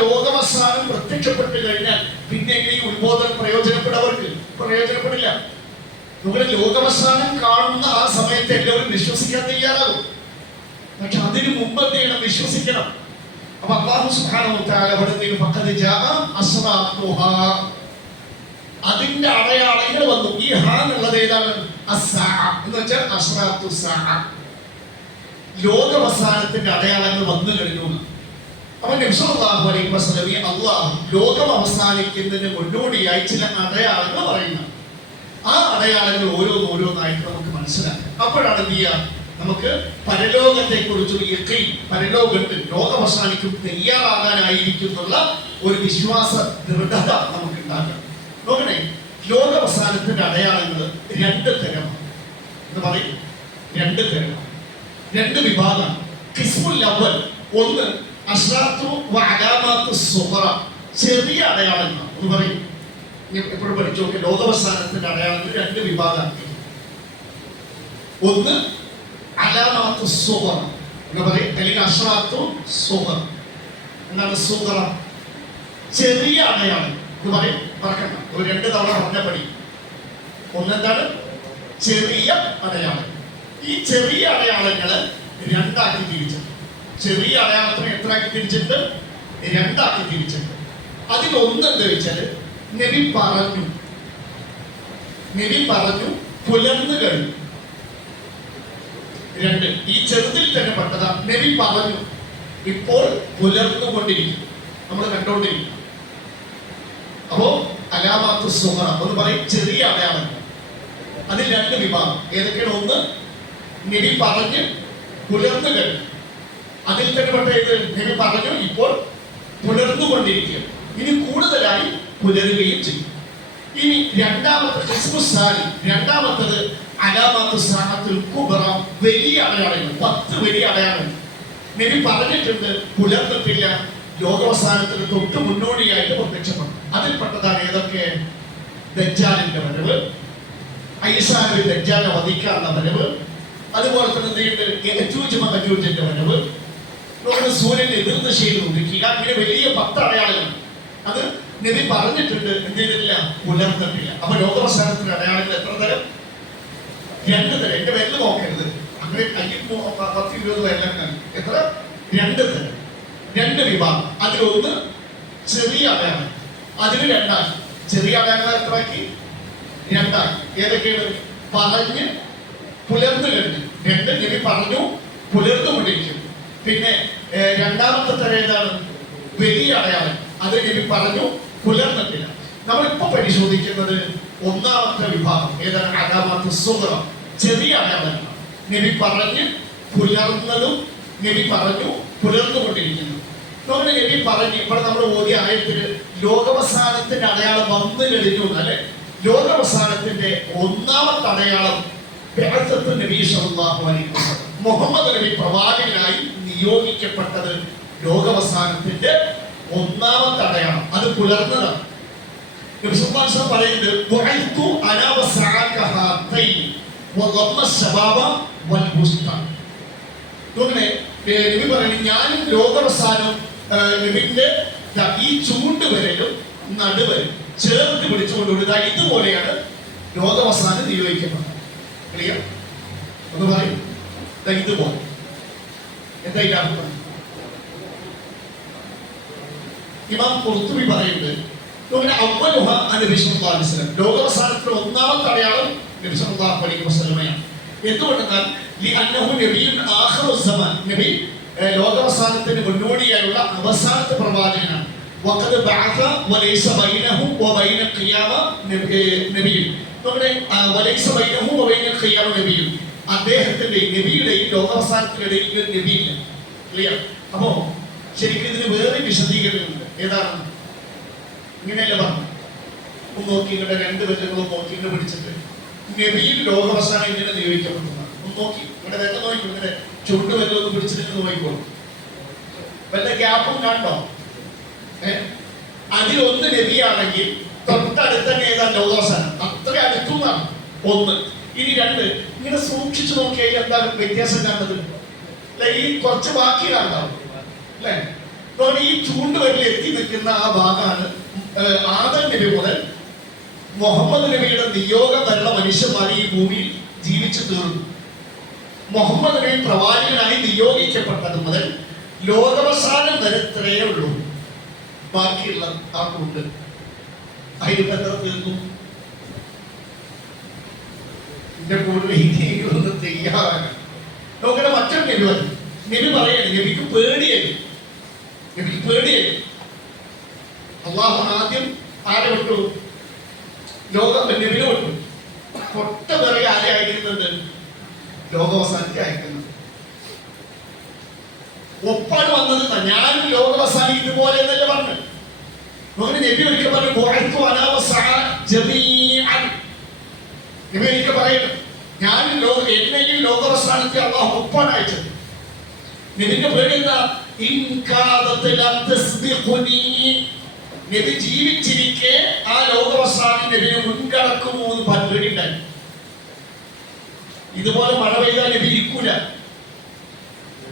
ലോകാവസാനം പ്രത്യക്ഷപ്പെട്ട് കഴിഞ്ഞാൽ പിന്നെ ഈ ഉത്ബോധനം പ്രയോജനപ്പെടില്ല. നമ്മുടെ ലോകാവസാനം കാണുന്ന ആ സമയത്ത് എല്ലാവരും വിശ്വസിക്കാൻ തയ്യാറാകും. പക്ഷെ അതിനു മുമ്പ് എന്ത് ചെയ്യണം? വിശ്വസിക്കണം. അപ്പൊ അല്ലാഹു സുബ്ഹാനഹു വ തആല അതിന്റെ അടയാളങ്ങൾ വന്നു. ഈ ഹാ എന്നുള്ളത് ഏതാണ്? എന്ന് വെച്ചാൽ അശ്റാത്തു സാഅ, ലോകാവസാനത്തിന്റെ അടയാളങ്ങൾ വന്നു കഴിഞ്ഞു. അപ്പൊ നബി സല്ലല്ലാഹു അലൈഹി വസല്ലം അല്ലാഹു ലോകം അവസാനിക്കുന്നതിന് മുന്നോടിയായി ചില അടയാളങ്ങൾ പറയുന്നു. ആ അടയാളങ്ങൾ ഓരോന്നായിട്ട് നമുക്ക് മനസ്സിലാക്കാം. അപ്പോഴാണ് എന്ത് ചെയ്യുക? നമുക്ക് പരലോകത്തെ കുറിച്ച് പരലോകത്തിൽ ലോകം അവസാനിക്കും തയ്യാറാകാനായിരിക്കുന്നുള്ള ഒരു വിശ്വാസ ദൃഢത നമുക്ക് ഉണ്ടാക്കണം. നോക്കണേ, ലോകാവസാനത്തിന്റെ അടയാളങ്ങൾ രണ്ട് തരമാണ്. എന്ന് പറയും, രണ്ട് തരമാണ്, രണ്ട് വിഭാഗമാണ്. ഖിസ്മുൽ അവ്വൽ, ഒന്ന് അശ്റാത്തു വ അലാമാത്തു സുഗ്റ, ചെറിയ അടയാളങ്ങൾ എന്ന് പറയും. എപ്പോഴും പഠിച്ചു നോക്കി, ലോകാവസാനത്തിന്റെ അടയാളങ്ങൾ രണ്ട് വിഭാഗമാണ്. ഒന്ന് അലാമാത്തു സുഗ്റ, എന്ന് പറയും. അല്ലെങ്കിൽ അഷ്റാത്തു സുഗർ. എന്താണ് സുഗറ? ചെറിയ അടയാളം എന്ന് പറയും. മറക്കണ്ട, ഒരു 2 തവണ പറഞ്ഞ പടി. ഒന്നെന്താണ്? ചെറിയ അടയാളം. ഈ ചെറിയ അടയാളങ്ങള് 2 ആക്കി തിരിച്ചിട്ടുണ്ട്. ചെറിയ അടയാളത്തിന് എത്ര ആക്കി തിരിച്ചിട്ടുണ്ട്? 2 ആക്കി തിരിച്ചിട്ടുണ്ട്. അതിലൊന്ന് എന്താ വെച്ചാല് നബി പറഞ്ഞു, നബി പറഞ്ഞു പുലർന്നു കഴിഞ്ഞു. 2 ഈ ചെറുതിൽ തന്നെ പെട്ടതാ. നബി പറഞ്ഞു ഇപ്പോൾ പുലർന്നുകൊണ്ടിരിക്കും, നമ്മൾ കണ്ടോണ്ടിരിക്കും. അപ്പോ അലാമാത്തു സുഗറ എന്ന് പറയും ചെറിയ അടയാളങ്ങൾ. അതിൽ 2 വിഭാഗം. ഏതൊക്കെയാണ്? ഒന്ന് നബി പറഞ്ഞ് പുലർന്നു കഴിഞ്ഞു. അതിൽ തന്നെ പെട്ട ഏത്? നബി പറഞ്ഞു ഇപ്പോൾ പുലർന്നുകൊണ്ടിരിക്കുക. ഇനി കൂടുതലായി പുലരുകയും ചെയ്യും. ഇനി രണ്ടാമത്തത് അലാമാത്തു സാഅത്തുൽ കുബ്ര, വലിയ അടയാളങ്ങൾ. 10 വലിയ അടയാളങ്ങൾ നബി പറഞ്ഞിട്ടുണ്ട്. പുലർന്നിട്ടില്ല, ലോകാവസാനത്തിന് തൊട്ട് മുന്നോടിയായിട്ട് പ്രത്യക്ഷപ്പെടും. അതിൽപ്പെട്ടതാണ് ഏതൊക്കെ? ദജ്ജാലിന്റെ വരവ്, ഈസാ നബി ദജ്ജാലിനെ വധിക്കാനുള്ള വരവ്, അതുപോലെ തന്നെ യജൂജ് മഅജൂജിന്റെ വരവ്, സൂര്യനെ എതിർദിശയിൽ ഉദിക്കുക. ഇങ്ങനെ വലിയ 10 അടയാളങ്ങൾ അത് നബി പറഞ്ഞിട്ടുണ്ട്. എന്ത് ചെയ്തിട്ടില്ല? പുലർന്നിട്ടില്ല. അപ്പൊ ലോകാവസാനത്തിന്റെ അടയാളങ്ങൾ എത്ര തരം? 2 തരം. എന്റെ പേരിൽ നോക്കരുത്, അങ്ങനെ 10-20 പേരിലാണ്. എത്ര? 2 തരം, 2 വിഭാഗം. അതിലൊന്ന് ചെറിയ അടയാളം, അതിന് 2 ആക്കി. ചെറിയ അടയാളങ്ങൾ എത്രയാക്കി? 2 ആക്കി. ഏതൊക്കെയാണ്? പറഞ്ഞ് പുലർന്നു കഴിഞ്ഞു. 2 നബി പറഞ്ഞു പുലർന്നുകൊണ്ടിരിക്കും. പിന്നെ രണ്ടാമത്തെ തരം ഏതാണ്? വലിയ അടയാളം. അത് നബി പറഞ്ഞു പുലർന്നിട്ടില്ല. നമ്മളിപ്പോ പരിശോധിക്കുന്നത് ഒന്നാമത്തെ വിഭാഗം. ഏതാണ്? അലാമാത്തു സുഗ്റ, ചെറിയ അടയാളങ്ങൾ. നബി പറഞ്ഞ് പുലർന്നതും നബി പറഞ്ഞു പുലർന്നുകൊണ്ടിരിക്കുന്നു. നമ്മുടെ നബി പറഞ്ഞു, ഇപ്പോൾ നമ്മൾ ഓതിയ ആയത്തിൽ ലോകാവസാനത്തിന്റെ അടയാളം വന്നു കഴിഞ്ഞു അല്ലെ? ലോകാവസാനത്തിന്റെ ഒന്നാമത്തെ അടയാളം നബി സല്ലല്ലാഹു അലൈഹി വസല്ലം, മുഹമ്മദ് നബി പ്രവാചകനായി നിയോഗിക്കപ്പെട്ടത് ലോകാവസാനത്തിന്റെ ഒന്നാമത്തെ അടയാളം. അത് പുലർന്നതാണ്. നബി സല്ലല്ലാഹു അലൈഹി വസല്ലം പറയുന്നത് ബുഇത്തു അനാ വസഅക ഹാതൈൻ വദമ്മ ശബാബ വൽ ഹുസ്ന. അങ്ങനെ നബി പറയുന്നത് ഞാനും ലോകാവസാനം നബിന്റെ ഈ ചൂണ്ടുവരലും നടുവരും ചേർത്ത് പിടിച്ചുകൊണ്ടുവിടുക. ഇതുപോലെയാണ് ലോകാവസാനം നിയോഗിക്കപ്പെട്ടത്. ക്ലിയർ? ഒന്ന് പറയും. ഇതുപോലെ എന്താ ഇതിന്റെ അർത്ഥം? ഇമാം ഖുർത്തുബി പറയുന്നത് ലോകാവസാനത്തിലെ ഒന്നാമത്തെ അടയാളം നബി സല്ലല്ലാഹു അലൈഹി വസല്ലമയാണ്. എന്തുകൊണ്ടെന്നാൽ നബി ലോകാവസാനത്തിന് മുന്നോടിയായുള്ള അവസാനത്തെ പ്രവാചകനാണ്. അദ്ദേഹത്തിന്റെ നബിയുടെയും ലോകാവസാനത്തിനിടയിൽ നബിയില്ല. ക്ലിയർ? അപ്പോ ശരിക്കും ഇതിന് വേറെ വിശദീകരണമുണ്ട്. ഏതാണ്? ഇങ്ങനെയല്ല പറഞ്ഞു. ഒന്ന് നോക്കി, ഇങ്ങടെ 2 വചനങ്ങളും നോക്കി ഇങ്ങനെ പിടിച്ചിട്ട് നബിയിൽ ലോകാവസാനം ഇങ്ങനെ നിയോഗിക്കപ്പെട്ടതാണ്. ഒന്ന് നോക്കി, ഇവിടെ തന്നെ നോക്കിക്കോ. ഇങ്ങനെ ചുണ്ട് വല്ലതൊന്ന് പിടിച്ചിട്ട് നോക്കിക്കോളൂ. വല്ല ഗ്യാപ്പും കണ്ടോ? അതിലൊന്ന് നബിയാണെങ്കിൽ തൊട്ടടുത്ത് തന്നെ ഏതാ? ലോകാവസാനം. അത്ര അടുത്തുനിന്നാണ് ഒന്ന്. ഇനി 2 ഇങ്ങനെ സൂക്ഷിച്ചു നോക്കിയാൽ എന്താ വ്യത്യാസം കാണുന്നത്? അല്ലെ? ഈ കുറച്ച് ബാക്കി കാണാം അല്ലെ? ഈ ചൂണ്ടുവരിൽ എത്തി നിൽക്കുന്ന ആ ഭാഗമാണ് ആദം നബി മുതൽ മുഹമ്മദ് നബിയുടെ നിയോഗം വരെയുള്ള മനുഷ്യന്മാർ ഈ ഭൂമിയിൽ ജീവിച്ചു തീർന്നു. മുഹമ്മദ് നബി പ്രവാചകനായി നിയോഗിക്കപ്പെട്ടത് മുതൽ ലോകാവസാനം വരെ ഇത്രയേ ഉള്ളൂ. ബാക്കിയുള്ള ആ കൊണ്ട് അതിന് എത്ര തീർന്നു? എന്റെ കൂടുതൽ ഒന്ന് തയ്യാറാണ്. നോക്കണ മറ്റൊരു നബി പറഞ്ഞു. നബി പറയാണ്, നബിക്ക് പേടിയായി. നബിക്ക് പേടിയായി. അള്ളാഹു ആദ്യം ആരെ വിട്ടു? നബിനെ വിട്ടു. തൊട്ട പിറകെ ആരെ അയക്കുന്നുണ്ട്? ലോകാവസാനത്തെ അയക്കുന്നത്. ഒപ്പാണ് വന്നത്. ഞാനും ലോകാവസാനം ഇതുപോലെ എന്നല്ലേ പറഞ്ഞു. നബി ഒരിക്കൽ പറഞ്ഞു നബി ഒരിക്കൽ പറയുന്നു, ഞാൻ എന്നെയും ലോകാവസാനത്തെ അള്ളാഹു ഒപ്പാണ് അയച്ചത്. നബിന്റെ പേര് എന്താ? നബി ജീവിച്ചിരിക്കെ ആ ലോകാവസാനം നബിനെ മുൻകടക്കുമോ എന്ന് പേടിണ്ടായി. ഇതുപോലെ മഴ പെയ്താൽ നബി ഇരിക്കൂല.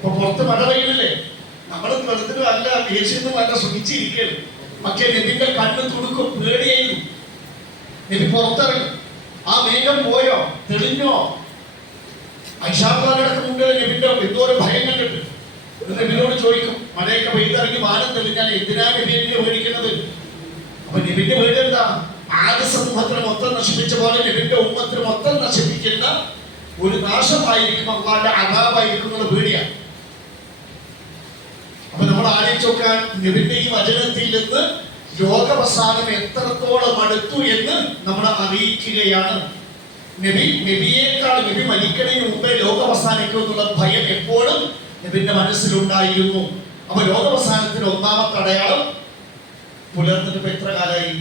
ഇപ്പൊ പുറത്ത് മഴ പെയ്യുന്നില്ലേ, നമ്മൾ വെള്ളത്തിനും അല്ല ദേഷ്യൊന്നും അല്ല സുഖിച്ചിരിക്കുകയാണ്. പക്ഷേ നബിന്റെ കണ്ണ് തുടുക്കും, പേടിയായിരുന്നു. നബി പുറത്തിറങ്ങി, ആ മേഘം പോയോ, തെളിഞ്ഞോ? ഐഷാപ്പാലടക്കം മുമ്പ് നബിന്റെ എന്തോ ഒരു ഭയം കണ്ടിട്ട് നബിനോട് ചോദിക്കും, മഴയൊക്കെ പെയ്തിറങ്ങി മാനം തെളിഞ്ഞാൽ എന്തിനാ നബിയെ മേടിക്കുന്നത്? അപ്പൊ നബിന്റെ വീട് എന്താ? ആദ്യ സമൂഹത്തിന് മൊത്തം നശിപ്പിച്ച പോലെ നബിന്റെ ഉമ്മത്തിന് മൊത്തം നശിപ്പിക്കുന്ന ഒരു നാശമായിരിക്കും, അള്ളാന്റെ അദാബായിരിക്കും എന്നുള്ള പേടിയാണ്. അപ്പൊ നമ്മൾ ആലോചിച്ച് നോക്കാൻ, നബിന്റെ ഈ വചനത്തിൽ നിന്ന് ലോകാവസാനം എത്രത്തോളം അടുത്തു എന്ന് നമ്മളെ അറിയിക്കുകയാണ്. നബി മരിക്കുന്നതിന് മുമ്പേ ലോകാവസാനിക്കും എന്നുള്ള ഭയം എപ്പോഴും നബിന്റെ മനസ്സിലുണ്ടായിരുന്നു. അപ്പൊ ലോകാവസാനത്തിന് ഒന്നാമത്തെ അടയാളം പുലർന്നിട്ട് ഇപ്പൊ എത്ര കാലമായി?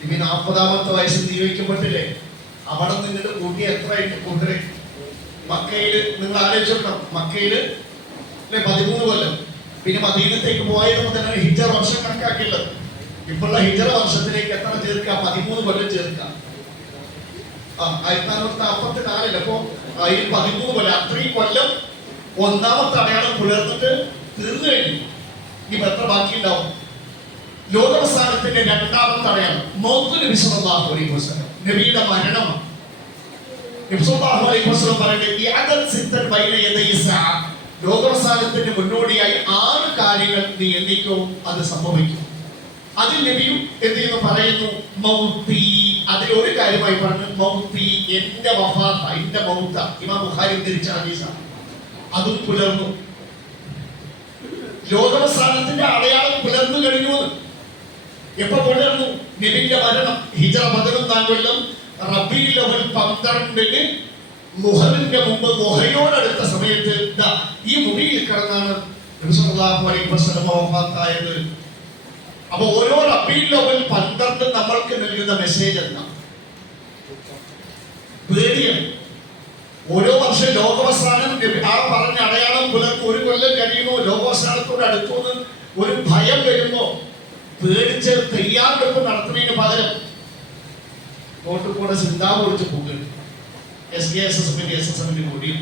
നബി 40-ാമത്തെ വയസ്സിൽ നിയോഗിക്കപ്പെട്ടില്ലേ? അവിടെ നിന്നിട്ട് കൂട്ടി എത്രയായിട്ട് കൂട്ടരെ? മക്കയില് നിങ്ങൾ ആലോചിച്ചോക്കണം, മക്കയില് 13 കൊല്ലം, പിന്നെ മദീനത്തേക്ക് പോയത് മുതലാണ് ഹിജറ വർഷം കണക്കാക്കിയുള്ളത്. ഇപ്പോഴുള്ള ഹിജറ വർഷത്തിലേക്ക് എത്ര ചേർക്കാം? 13 കൊല്ലം ചേർക്കാം. 1444 അപ്പൊ അതിൽ 13 കൊല്ലം, അത്രയും കൊല്ലം ഒന്നാമത്തെ അടയാളം പുലർന്നിട്ട് തീർന്നു കഴിഞ്ഞു. ഇനി എത്ര ബാക്കി ഉണ്ടാവും? ലോകാവസാനത്തിന്റെ രണ്ടാമത്തെ അടയാളം മൗത്ത് നബി സല്ലല്ലാഹു അലൈഹി വസല്ലം, നബിയുടെ മരണമാണ്. നബി സല്ലല്ലാഹു അലൈഹി വസല്ലം പറയുന്നത് ലോകാവസാനത്തിന് മുന്നോടിയായി 6 കാര്യങ്ങൾ നീ എണ്ണിക്കോ, അത് സംഭവിക്കും. അതിൽ നബിയും എന്ത് ചെയ്യുന്നു പറയുന്നു, മൗത്തി. അതിൽ ഒരു കാര്യമായി പറഞ്ഞു, മൗത്തി, എന്റെ വഫാത്ത, എന്റെ മൗത്ത. ഇമാം ബുഖാരി ഉദ്ധരിച്ച ഹദീസാണ്. അതും പുലർന്നു. ലോകാവസാനത്തിന്റെ അടയാളം പുലർന്നു കഴിഞ്ഞു. എപ്പോ പുലർന്നു? നബിന്റെ മരണം ഹിജറ 11-ാം കൊല്ലം റബീഉൽ അവ്വൽ 12-ന് മുഹറിന്റെ മുമ്പ് മുഹയോടടുത്ത സമയത്ത് ഈ മുറിയിൽ കിടന്നാണ് നബി സല്ലല്ലാഹു അലൈഹി വസല്ലം വഫാത്തായത്. അപ്പൊ ഓരോ റബീഉൽ അവ്വൽ 12 നമ്മൾക്ക് നൽകുന്ന മെസ്സേജ് എന്താ? പേടിയാണ്. ഓരോ വർഷം ലോകാവസാനം ആ പറഞ്ഞ അടയാളം പുലർന്ന് 1 കൊല്ലം കഴിയുമോ, ലോകാവസാനത്തോട് അടുത്തുനിന്ന് ഒരു ഭയം വരുമ്പോ പേടിച്ച് തയ്യാറെടുപ്പ് നടത്തുന്നതിന് പകരം കോട്ടുകൂടെ ചിന്താവ് കുറിച്ച് പോകുകയാണ്. SSFന്റെ കൂടിയും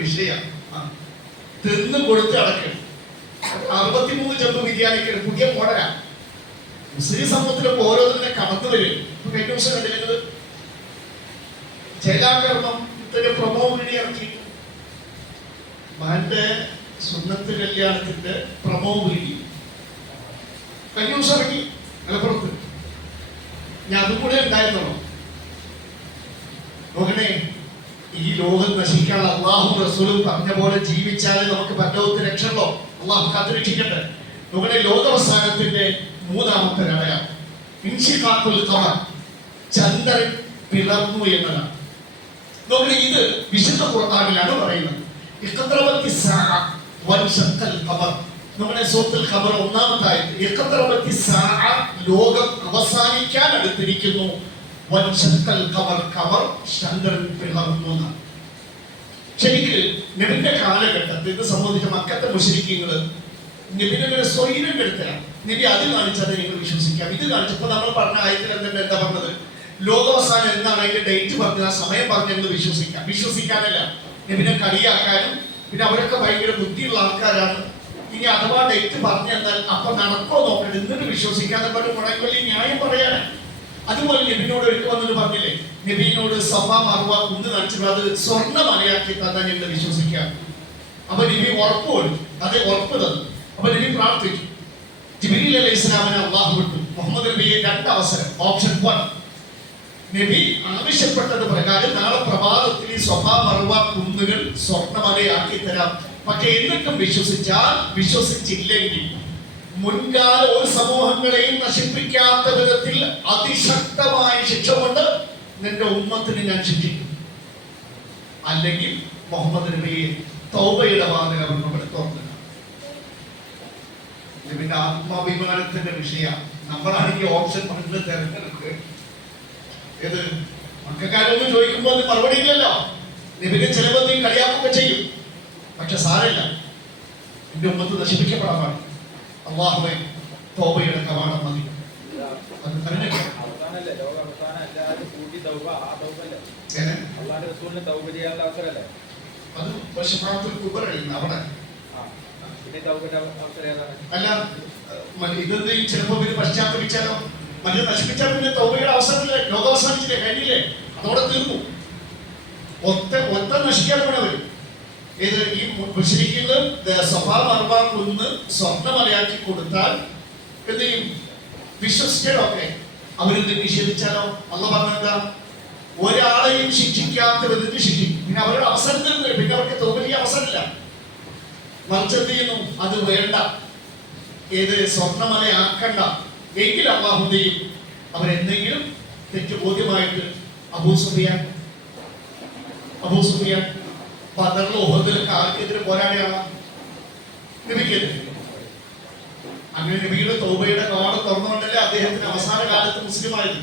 വിഷയം തിന്ന് കൊടുത്ത് അടക്കണം. 63 ചെമ്പ് ബിരിയാണിക്ക് പുതിയ മോഡലാ. മുസ്ലിം സമൂഹത്തിലൊക്കെ ഓരോന്നിനെ കടന്നു വരും. കഴിഞ്ഞ ദിവസം കണ്ടില്ലെങ്കിൽ ചേലാകർമ്മത്തിന്റെ പ്രൊമോ വീഡിയോ ഇറക്കി. മകന്റെ സുന്നത്ത് കല്യാണത്തിന്റെ പ്രൊമോ വീഡിയോ കഴിഞ്ഞ ദിവസം ഇറക്കി മലപ്പുറത്ത്. ഞാൻ അതും കൂടെ ഉണ്ടായിരുന്നോ? നോക്കണേ, ഈ ലോകം നശിക്കാൻ അള്ളാഹു റസൂലും പറഞ്ഞ പോലെ ജീവിച്ചാൽ നമുക്ക് പരലോകത്ത് രക്ഷയുള്ളോ? അള്ളാഹു കാത്തുരക്ഷിക്കട്ടെ. നോക്കണേ, ലോകാവസാനത്തിന്റെ 3-ാമത്തെ അടയാളം ഇൻഷിഖാഖുൽ ഖമർ, ചന്ദ്രൻ പിളർന്നു എന്നതാണ്. നോക്കണേ, ഇത് വിശുദ്ധ ഖുർആനിലാണ് പറയുന്നത്. ഇഖ്തറബത്തി സ്സാഅ വൻശഖൽ ഖമർ. നമ്മുടെ സൂറത്തുൽ ഖമർ 1-ാമത്തെ ആയത്ത്, ഇഖ്തറബത്തി സ്സാഅ, ലോകം അവസാനിക്കാൻ അടുത്തിരിക്കുന്നു. വൻശഖൽ ഖമർ, ഖമർ ചന്ദ്രൻ പിളർന്നു. ശരിക്ക് നബിന്റെ കാലഘട്ടത്തിൽ ഇത് സംബന്ധിച്ച മക്കത്തെ മുശ്രിക്കീങ്ങൾ നബിയുടെ സ്വൈരം എടുത്തലാണ്. നബി അത് കാണിച്ചത് നിങ്ങൾ വിശ്വസിക്കാം. ഇത് കാണിച്ചപ്പോൾ നമ്മൾ പറഞ്ഞ ആയത്തിൽ എന്താ പറഞ്ഞത്? ലോകാവസാനം എന്താണ് അതിന്റെ ഡേറ്റ് പറഞ്ഞ സമയം പറഞ്ഞെന്ന് വിശ്വസിക്കാനല്ല, നബിനെ കളിയാക്കാനും. പിന്നെ അവരൊക്കെ ഭയങ്കര ബുദ്ധിയുള്ള ആൾക്കാരാണ്. ഇനി അഥവാ ഡേറ്റ് പറഞ്ഞു തന്നാൽ അപ്പൊ നടക്കോ നോക്കട്ടെ, എന്നിട്ട് വിശ്വസിക്കാതെ പറഞ്ഞ് മുടക്കൊല്ലി ന്യായം പറയാനാണ്. അതുപോലെ നബിനോട് ഒരിക്കൽ വന്നിട്ട് പറഞ്ഞില്ലേ, നബിനോട് സഫ മർവ കുന്ന് കാണിച്ചത് അത് സ്വർണ്ണ മലയാക്കി തന്നെ ഞങ്ങൾ വിശ്വസിക്കാം. അപ്പൊ നബി ഉറപ്പ് കൊടുത്തു, അതെ ഉറപ്പ് തന്നു. അപ്പൊ നബി പ്രാർത്ഥിച്ചു, ജിബ്രീൽ അലൈഹിസ്സലാമിനെ അല്ലാഹു വിട്ടു. മുഹമ്മദ് നബിയെ 2 അവസരം. ഓപ്ഷൻ 1, നബി ആവശ്യപ്പെട്ടത് പ്രകാരം നാളെ പ്രഭാതത്തിൽ ഈ സഫ മർവ കുന്നുകൾ സ്വർണ്ണമലയാക്കി തരാം. പക്ഷെ എന്നിട്ടും വിശ്വസിച്ചില്ലെങ്കിൽ മുൻകാല ഒരു സമൂഹങ്ങളെയും നശിപ്പിക്കാത്ത വിധത്തിൽ അതിശക്തമായ ശിക്ഷ കൊണ്ട് നിന്റെ ഉമ്മത്തിന് ഞാൻ ശിക്ഷിക്കും. അല്ലെങ്കിൽ മുഹമ്മദ് നബിയെ തൗബയുടെ വാതിൽ അവർ നമ്മുടെ തുറന്നു. നബിന്റെ ആത്മാഭിമാനത്തിന്റെ വിഷയം. നമ്മളാണെങ്കിൽ ഓപ്ഷൻ പണ്ട് തെരഞ്ഞെടുക്കുക. ഏത് മക്കാരൊന്നും ചോദിക്കുമ്പോൾ മറുപടി ഇല്ലല്ലോ. നബിനെ ചിലപ്പോൾ നീ കളിയാക്കൊക്കെ ചെയ്യും. പക്ഷെ സാരമില്ല, എന്റെ ഉമ്മത്ത് നശിപ്പിക്കപ്പെടാൻ പാടില്ല. അള്ളാഹുവേ തൗബയുടെ കവാടം മതി. അത് തന്നെ അള്ളാഹുവിന്റെ റസൂലിന് തൗബ ചെയ്യാനുള്ള അവസരമല്ലേ അത് ഷഫാഅത്തുൽ കുബ്ര അവിടെ പിന്നെ തൗബയുടെ അവസരം ഏതാണ്? അല്ല ഇതെന്ത് ചിലപ്പോ ഇവര് പശ്ചാത്തപിച്ചാലോ മറ്റു നശിപ്പിച്ചാൽ പിന്നെ തൗബയുടെ അവസരമില്ലേ? ലോകം അവസാനിച്ചില്ലേ? കഴിഞ്ഞില്ലേ? അതോടെ തീർന്നു. ഒത്ത നശിക്കാതെ കൂടെ വരും. ഏത് ഈ മുശ്രിക്കുകൾ സഫാ മർവ കുന്ന് സ്വർണ്ണമലയാക്കി കൊടുത്താൽ എന്ത് ചെയ്യും? വിശ്വസിച്ചതൊക്കെ അവരെന്ത് നിഷേധിച്ചാലോ? അള്ളാഹ് പറഞ്ഞെന്താ? ഒരാളെയും ശിക്ഷിക്കാത്ത വിധത്തിൽ ശിക്ഷിക്കും. പിന്നെ അവരുടെ അവസരം തരുന്നില്ല. പിന്നെ അവർക്ക് തൗബ ചെയ്യാൻ അവസരമില്ല. മറിച്ച് എന്ത് ചെയ്യുന്നു? അത് വേണ്ട, ഏത് സ്വർണ്ണമലയാക്കണ്ട എങ്കിൽ അള്ളാഹു ചെയ്യും അവരെന്തെങ്കിലും തെറ്റ് ബോധ്യമായിട്ട് അബൂ സുഫിയാൻ ബദറിലും ഉഹദിലൊക്കെ ആർക്കെതിരെ പോരാടിയാണ്? നബിക്കെതിരെ. അങ്ങനെ നബിയുടെ തൗബയുടെ കാട് തുറന്നുകൊണ്ടല്ലേ അദ്ദേഹത്തിന് അവസാന കാലത്ത് മുസ്ലിം ആയത്.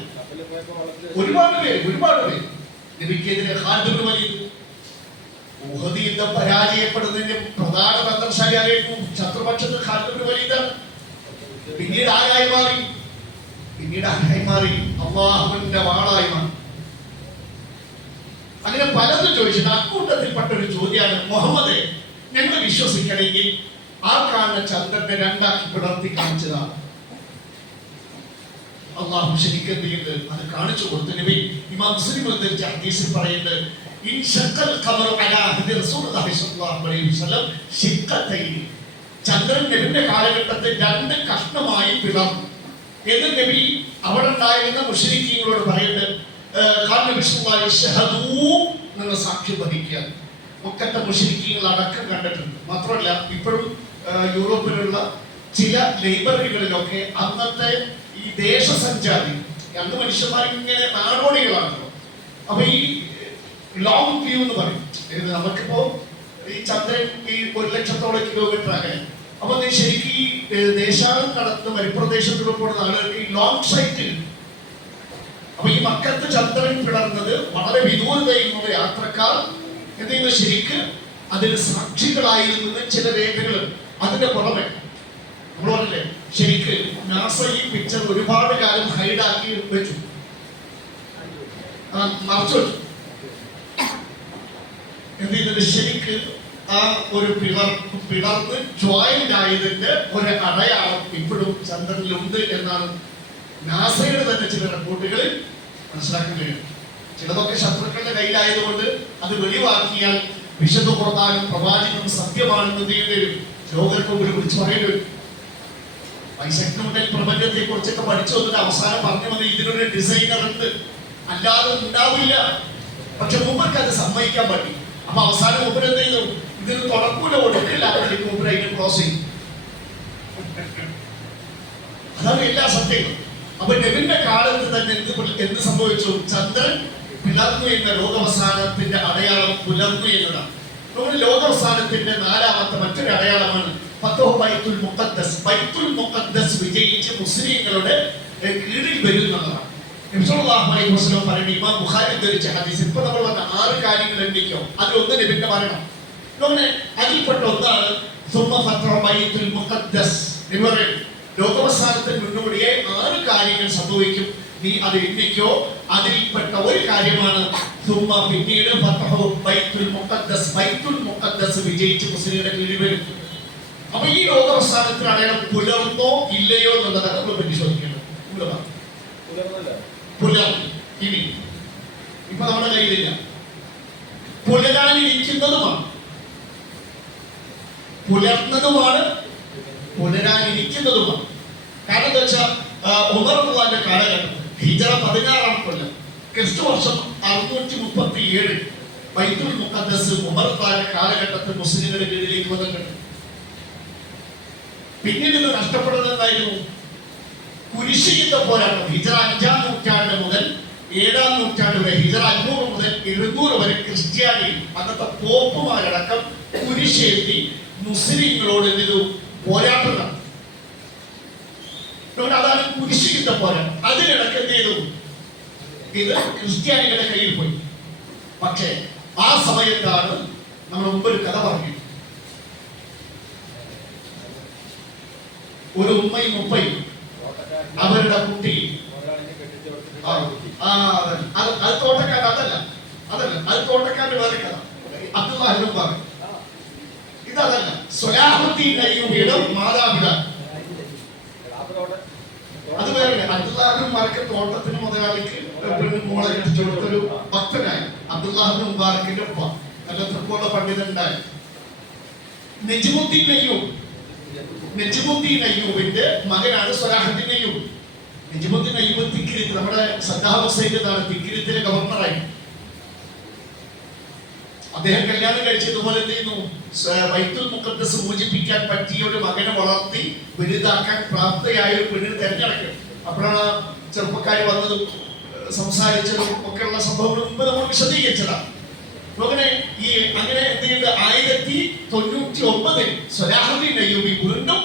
ഒരുപാട് പേര് നബിക്കെതിരെ ഖാലിദ് ഇബ്നു വലീദ് ഉഹദ് യുദ്ധം പരാജയപ്പെടുന്നതിന്റെ പ്രധാന തന്ത്രശാലിയായിരുന്നു ശത്രുപക്ഷത്ത് ഖാലിദ് ഇബ്നു വലീദാണ്. പിന്നീട് ആരായി മാറി? അള്ളാഹുവിന്റെ വാളായി മാറി. അങ്ങനെ പലതും ചോദിച്ചിട്ട് അക്കൂട്ടത്തിൽപ്പെട്ട ഒരു ചോദ്യമാണ്, മുഹമ്മദ് ഞങ്ങൾ വിശ്വസിക്കണമെങ്കിൽ ആ കാണുന്ന ചന്ദ്രനെ രണ്ടാക്കി പിളർത്തി കാണിച്ചതാണ്. അള്ളാഹു ശരിക്കും എന്ത് ചെയ്യുന്നത്? അത് കാണിച്ചു കൊടുത്തു. നബി ഇമാം മുസ്ലിം ഉദ്ധരിച്ച ഹദീസിൽ പറയുന്നത് ഇൻഷഖൽ ഖമറു അലാ ഹദി റസൂലുള്ളാഹി സ്വല്ലല്ലാഹു അലൈഹി വസല്ലം ശിഖ്ഖതൈൻ. ചന്ദ്രൻ നബിയുടെ കാലഘട്ടത്തിൽ രണ്ട് കഷ്ണമായി പിളർന്നു എന്ന് നബി അവിടെ ഉണ്ടായിരുന്ന മുശ്രിക്കീങ്ങളോട് പറയുന്നത്. നിങ്ങൾ സാക്ഷ്യം വഹിക്കുക. ഒക്കത്തെ മുശ്രിക്കീങ്ങൾ അടക്കം കണ്ടിട്ടുണ്ട്. മാത്രമല്ല ഇപ്പോഴും യൂറോപ്പിലുള്ള ചില ലൈബ്രറികളിലൊക്കെ അന്നത്തെ ഈ ദേശസഞ്ചാരി അന്ന് മനുഷ്യന്മാർ ഇങ്ങനെ നാടോടികളാണല്ലോ. അപ്പൊ ഈ ലോങ് വ്യൂ എന്ന് പറയും. നമുക്കിപ്പോ ഈ ചന്ദ്രൻ ഈ 100,000 കിലോമീറ്റർ അകലെ. അപ്പൊ ശരിക്കും ഈ ദേശാടനം നടത്തുന്ന മരുപ്രദേശത്തിൽ പോകുന്ന ആളുകൾക്ക് ഈ ലോങ് സൈറ്റിൽ. അപ്പൊ ഈ മക്കത്ത് ചന്ദ്രൻ പിളർന്നത് വളരെ വിദൂരതയിലുള്ള യാത്രക്കാർ എന്തെങ്കിലും ശരിക്ക് അതിന് സാക്ഷികളായിരുന്ന ചില രേഖകൾ. അതിന്റെ പുറമെ നമ്മൾ പറഞ്ഞില്ലേ, ശരിക്ക് നാസ ഈ പിക്ചർ ഒരുപാട് കാലം ഹൈഡാക്കി വെച്ചു, മറച്ചു വെച്ചു. എന്ത് ചെയ്തത്? ശരിക്ക് ആ ഒരു പിളർന്ന് ജോയിന്റ് ആയതിന്റെ ഒരു അടയാളം ഇപ്പോഴും ചന്ദ്രനിലുണ്ട് എന്നാണ് നാസയുടെ തന്നെ ചില റിപ്പോർട്ടുകളിൽ മനസ്സിലാക്കാൻ കഴിയും. ചിലതൊക്കെ ശത്രുക്കളുടെ കയ്യിലായതുകൊണ്ട് അത് വെളിവാക്കിയാൽ വിശുദ്ധ ഖുർആനും പ്രവാചകനും സത്യമാണെന്ന് വരും. ലോകർക്ക് മുമ്പിൽ വിളിച്ചു പറയേണ്ടി വരും. ഐസക് ന്യൂട്ടൻ പ്രപഞ്ചത്തെ കുറിച്ചൊക്കെ പഠിച്ചു വന്നിട്ട് അവസാനം പറഞ്ഞു വന്നത് ഇതിനൊരു ഡിസൈനർ ഉണ്ട്, അല്ലാതെ ഉണ്ടാവില്ല. പക്ഷെ മൂപ്പർക്ക് അത് സമ്മതിക്കാൻ പറ്റി. അപ്പൊ അവസാനം മൂപ്പർ എന്ത് ചെയ്തു? ഇതിന് തുടക്കൂല കൊടുക്കില്ല, മൂപ്പർ അതിന് ക്രോസ് ചെയ്യും. അതാണ് എല്ലാ സത്യങ്ങളും. അപ്പൊ നബിന്റെ കാലത്ത് തന്നെ എന്ത് സംഭവിച്ചു? ചന്ദ്രൻ പിളർന്നു എന്ന ലോകാവസാനത്തിന്റെ അടയാളം പുലർന്നു എന്നതാണ്. നമ്മുടെ ലോകാവസാനത്തിന്റെ നാലാമത്തെ മറ്റൊരു അടയാളമാണ് ഫതഹു ബൈത്തുൽ മുഖദ്ദസ്. ബൈത്തുൽ മുഖദ്ദസ് വിജയിച്ച് മുസ്ലിങ്ങളുടെ കീഴിൽ വരും എന്നുള്ളതാണ്. നബി സല്ലല്ലാഹു അലൈഹി വസല്ലം പറയുന്ന ഇമാം ബുഖാരി ഉദ്ധരിച്ച ഹദീസ്. ഇപ്പൊ നമ്മൾ പറഞ്ഞ 6 കാര്യങ്ങൾ എണ്ണിക്കോ, അതിലൊന്ന് നബിന്റെ മരണം. അതിൽപ്പെട്ട ഒന്നാണ് സുമ്മ ഫതഹു ബൈത്തുൽ മുഖദ്ദസ്. നബി പറയുന്നു ലോകാവസാനത്തിന് മുന്നോടിയായി 6 കാര്യങ്ങൾ സംഭവിക്കും, നീ അത് എണ്ണിക്കോ. അതിൽപ്പെട്ട ഒരു കാര്യമാണ് സുമ്മ പിന്നീട് ഫതഹു ബൈത്തുൽ മുഖദ്ദസ്. ബൈത്തുൽ മുഖദ്ദസ് വിജയിച്ച് മുസ്ലിങ്ങളുടെ കീഴിൽ വരും. അപ്പൊ ഈ ലോകാവസാനത്തിന് അടയാളം പുലർന്നോ ഇല്ലയോ എന്നുള്ളതാണ് നമ്മൾ പരിശോധിക്കേണ്ടത്. ഇനി ഇപ്പൊ നമ്മുടെ കയ്യിലില്ല, പുലരാനിരിക്കുന്നതുമാണ്. പുലരാനിരിക്കുന്നതുമാണ്. കാരണം എന്താ വെച്ചാൽ ഉമർ റളിയല്ലാഹുവിന്റെ കാലഘട്ടം ഹിജറ 16-ാം കൊല്ലം ക്രിസ്തു വർഷം 637 ബൈത്തുൽ മുഖദ്ദസ് ഉമർ റളിയല്ലാഹുവിന്റെ കാലഘട്ടത്തിൽ മുസ്ലിങ്ങളുടെ കീഴിലേക്ക് വന്നിട്ടുണ്ട്. പിന്നീട് ഇത് നഷ്ടപ്പെടുന്നതായിരുന്നു കുരിശിയുദ്ധ പോരാട്ടം. ഹിജറ 5-ാം നൂറ്റാണ്ട് മുതൽ 7-ാം നൂറ്റാണ്ട് വരെ, ഹിജറ 500 മുതൽ 700 വരെ ക്രിസ്ത്യാനി അന്നത്തെ പോപ്പുമാരടക്കം കുരിശേന്തി മുസ്ലിങ്ങളോട് എന്തു പോരാട്ടം നടത്തി. അതാണ് കുരിശിയുദ്ധ പോരാട്ടം. അതിനിടയ്ക്ക് എന്ത് ചെയ്തു? ഇത് ക്രിസ്ത്യാനികളുടെ കയ്യിൽ പോയി. പക്ഷേ ആ സമയത്താണ് നമ്മൾ മുമ്പ് ഒരു കഥ പറഞ്ഞു. ഒരു ഉമ്മയും ഉപ്പയും അവരുടെ കുട്ടി, അത് തോട്ടക്കാട് അതല്ല, അതല്ല, അത് തോട്ടക്കാരന്റെ വേറെ കഥ. അബ്ദുല്ലാഹിബ്നു മുബാറക് ഇതല്ല. സ്വലാഹുദ്ദീൻ അയ്യൂബിയുടെ മാതാപിതാക്കൾ അത് വേറെ. അബ്ദുല്ലാഹിബ്നു മുബാറക് തോട്ടത്തിന് മുതലാളിക്ക് മോളെ കെട്ടിച്ചു കൊടുത്തൊരു ഭക്തനായി. അബ്ദുല്ലാഹിബ്നു മുബാറക്കിന്റെ ഉപ്പ നല്ല തൃക്കോള പണ്ഡിതനുണ്ടായി. നെജ്മുദ്ദീൻ അയ്യൂബിന്റെ മകനാണ് സ്വലാഹുദ്ദീൻ അയ്യൂബ്. നെജ്മുദ്ദീൻ അയ്യൂബ് തിക്കരിത്ത്, നമ്മുടെ സദ്ദാം ഹുസൈന്റെ തിക്കരിത്തിലെ ഗവർണറായി. അദ്ദേഹം കല്യാണം കഴിച്ചതുപോലെ എന്ത് ചെയ്യുന്നു, ബൈത്തുൽ മുഖദ്ദസ് മോചിപ്പിക്കാൻ പറ്റിയ ഒരു മകനെ വളർത്തി വലുതാക്കാൻ പ്രാപ്തയായ ഒരു പെണ്ണിനെ തെരഞ്ഞെടുക്കും. അപ്പോഴാണ് ചെറുപ്പക്കാർ വന്നതും സംസാരിച്ചതും ഒക്കെയുള്ള സംഭവങ്ങൾ മുമ്പ് നമ്മൾ വിശദീകരിച്ചതാണ്. അങ്ങനെ എന്ത് ചെയ്യുന്നത്, 1099 സ്വലാഹുദ്ദീൻ അയ്യൂബി വീണ്ടും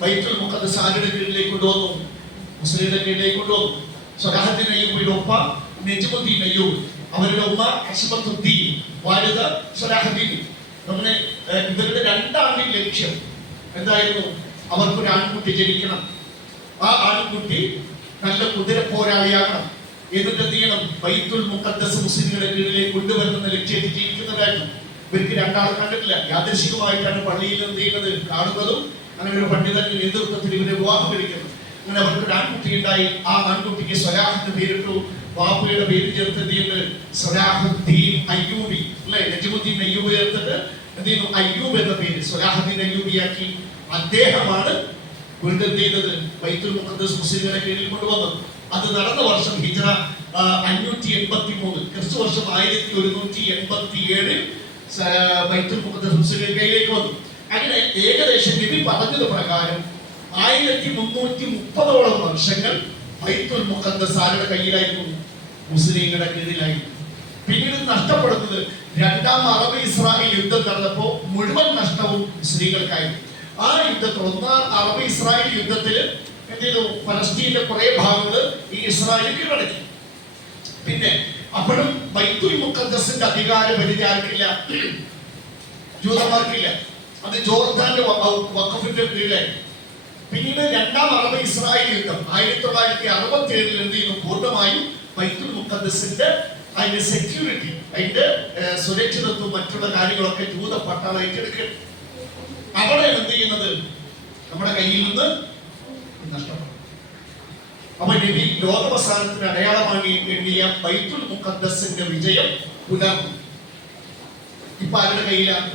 ബൈത്തുൽ മുഖദ്ദസ് ആരുടെ കീഴിലേക്ക് കൊണ്ടുവന്നു, മുസ്ലിങ്ങളുടെ കീഴിലേക്ക് കൊണ്ടുവന്നു. സ്വലാഹുദ്ദീൻ അയ്യൂബിയുടെ ഉപ്പ നെജ്മുദ്ദീൻ അയ്യൂബ്, അവരുടെ ഉമ്മ അസ്മത്തുദ്ദീൻ, വാലിദ സ്വലാഹുദ്ദീൻ. അങ്ങനെ ഇവരുടെ രണ്ടാളുടെ ലക്ഷ്യം എന്തായിരുന്നു, അവർക്കൊരു ആൺകുട്ടി ജനിക്കണം. ആ ആൺകുട്ടി നല്ല കുതിര പോരാളിയാകണം. എന്നിട്ട് എന്ത് ചെയ്യണം, ബൈത്തുൽ മുഖദ്ദസ് മുസ്ലിങ്ങളുടെ കീഴിലേക്ക് കൊണ്ടുവരുന്ന ലക്ഷ്യത്തിൽ ജീവിക്കുന്നവരായിരുന്നു. ഇവർക്ക് രണ്ടാൾ കണ്ടിട്ടില്ല, യാദൃശികമായിട്ടാണ് പള്ളിയിൽ എന്ത് ചെയ്യുന്നത് കാണുന്നതും. അങ്ങനെ ഒരു പണ്ഡിതന്റെ നേതൃത്വത്തിൽ ഇവരെ വിവാഹം കഴിക്കുന്നത്. അങ്ങനെ അവർക്ക് ഒരു ആൺകുട്ടി ഉണ്ടായി. ആ ആൺകുട്ടിക്ക് സ്വലാഹ് പേരിട്ടു. വാപ്പയുടെ പേര് ചേർത്ത് എന്ത് ചെയ്യുന്നത്, സ്വലാഹുദ്ദീൻ അയ്യൂബി അല്ലെ, നജ്മുദ്ദീൻ അയ്യൂബ് ചേർത്തിട്ട് എന്ത് ചെയ്യുന്നു, അയ്യൂബ് എന്ന പേര് സ്വലാഹുദ്ദീൻ അയ്യൂബിയാക്കി. അദ്ദേഹമാണ് വീണ്ടും എന്ത് ചെയ്തത്, ബൈത്തുൽ മുഖദ്ദസ് മുസ്ലിങ്ങളുടെ കീഴിൽ കൊണ്ടുവന്നത്. അത് നടന്ന വർഷം ഹിജ്റ 583, ക്രിസ്തു വർഷം 1187 ബൈത്തുൽ മുഖദ്ദസ് മുസ്ലിങ്ങളുടെ കയ്യിലേക്ക് വന്നു. അങ്ങനെ ഏകദേശം നബി പറഞ്ഞത് പ്രകാരം 1330ഓളം വർഷങ്ങൾ ബൈത്തുൽ മുഖദ്ദസ് ആരുടെ കയ്യിലായിരുന്നു, മുസ്ലിങ്ങളുടെ കീഴിലായിരുന്നു. പിന്നീട് നഷ്ടപ്പെടുന്നത് രണ്ടാം അറബ് ഇസ്രായേൽ യുദ്ധം നടന്നപ്പോ മുഴുവൻ നഷ്ടവും മുസ്ലിങ്ങൾക്കായിരുന്നു. ആ യുദ്ധത്തിൽ, ഒന്നാം അറബ് ഇസ്രായേൽ യുദ്ധത്തിൽ എന്ത് ചെയ്തു, ഫലസ്തീന്റെ കുറെ ഭാഗങ്ങൾ ഈ ഇസ്രായേൽ കീഴടക്കി. പിന്നെ അപ്പോഴും ബൈത്തുൽ മുഖദ്ദസിന്റെ അധികാര പരിധി ആർക്കില്ല, ജൂതന്മാർക്കില്ല. അത് ജോർദാന്റെ വഖഫിന്റെ കീഴിലായി. പിന്നീട് രണ്ടാം അറബ് ഇസ്രായേൽ യുദ്ധം 1967 എന്ത് ചെയ്യുന്നു, പൂർണ്ണമായും ബൈത്തുൽ മുഖദ്ദസിന്റെ അതിന്റെ സെക്യൂരിറ്റി, അതിന്റെ സുരക്ഷിതത്വം മറ്റുള്ള കാര്യങ്ങളൊക്കെ ജൂത പട്ടാളം ഏറ്റെടുക്കണം. അവിടെ എന്ത് ചെയ്യുന്നത്, നമ്മുടെ കയ്യിൽ നിന്ന് നഷ്ടപ്പെടും. അപ്പൊ നബി ലോകാവസാനത്തിന് അടയാളമായി എണ്ണിയ ബൈത്തുൽ മുഖദ്ദസിന്റെ വിജയം പുലർന്നു. ഇപ്പൊ ആരുടെ കയ്യിലാണ്,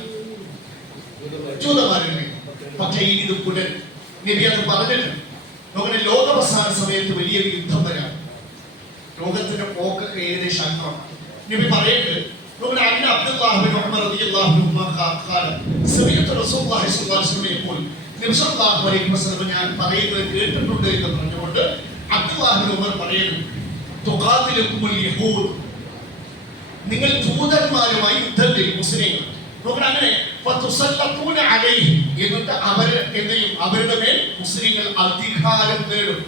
ജൂതന്മാരുടെ കയ്യിൽ. പക്ഷേ ഇത് പുലർ നബി അത് പറഞ്ഞിട്ടുണ്ട്. അങ്ങനെ ലോകാവസാന സമയത്ത് വലിയൊരു യുദ്ധം വരാം. ലോകത്തിന്റെ പോക്കൊക്കെ ഏകദേശം അക്രമമാണ്. നബി പറയുന്നത്, അന്ന അബ്ദുല്ലാഹ് ബിൻ ഉമർ റളിയല്ലാഹു അൻഹു ഖാല സമിഅതു റസൂലുള്ളാഹി സ്വല്ലല്ലാഹു അലൈഹി വസല്ലം യഖൂൽ, നബി സല്ലല്ലാഹു അലൈഹി വസല്ലം ഞാൻ പറയുന്നത് കേട്ടിട്ടുണ്ട് എന്ന് പറഞ്ഞുകൊണ്ട് അബ്ദുല്ലാഹ് ബിൻ ഉമർ പറയുന്നു, തുഖാതിലുകുൽ യഹൂദ്, നിങ്ങൾ ജൂതന്മാരുമായി യുദ്ധം ചെയ്യും മുസ്ലിങ്ങൾ. അങ്ങനെ എന്നിട്ട് അവരുടെ മേൽ മുസ്ലിങ്ങൾ അധികാരം നേടും.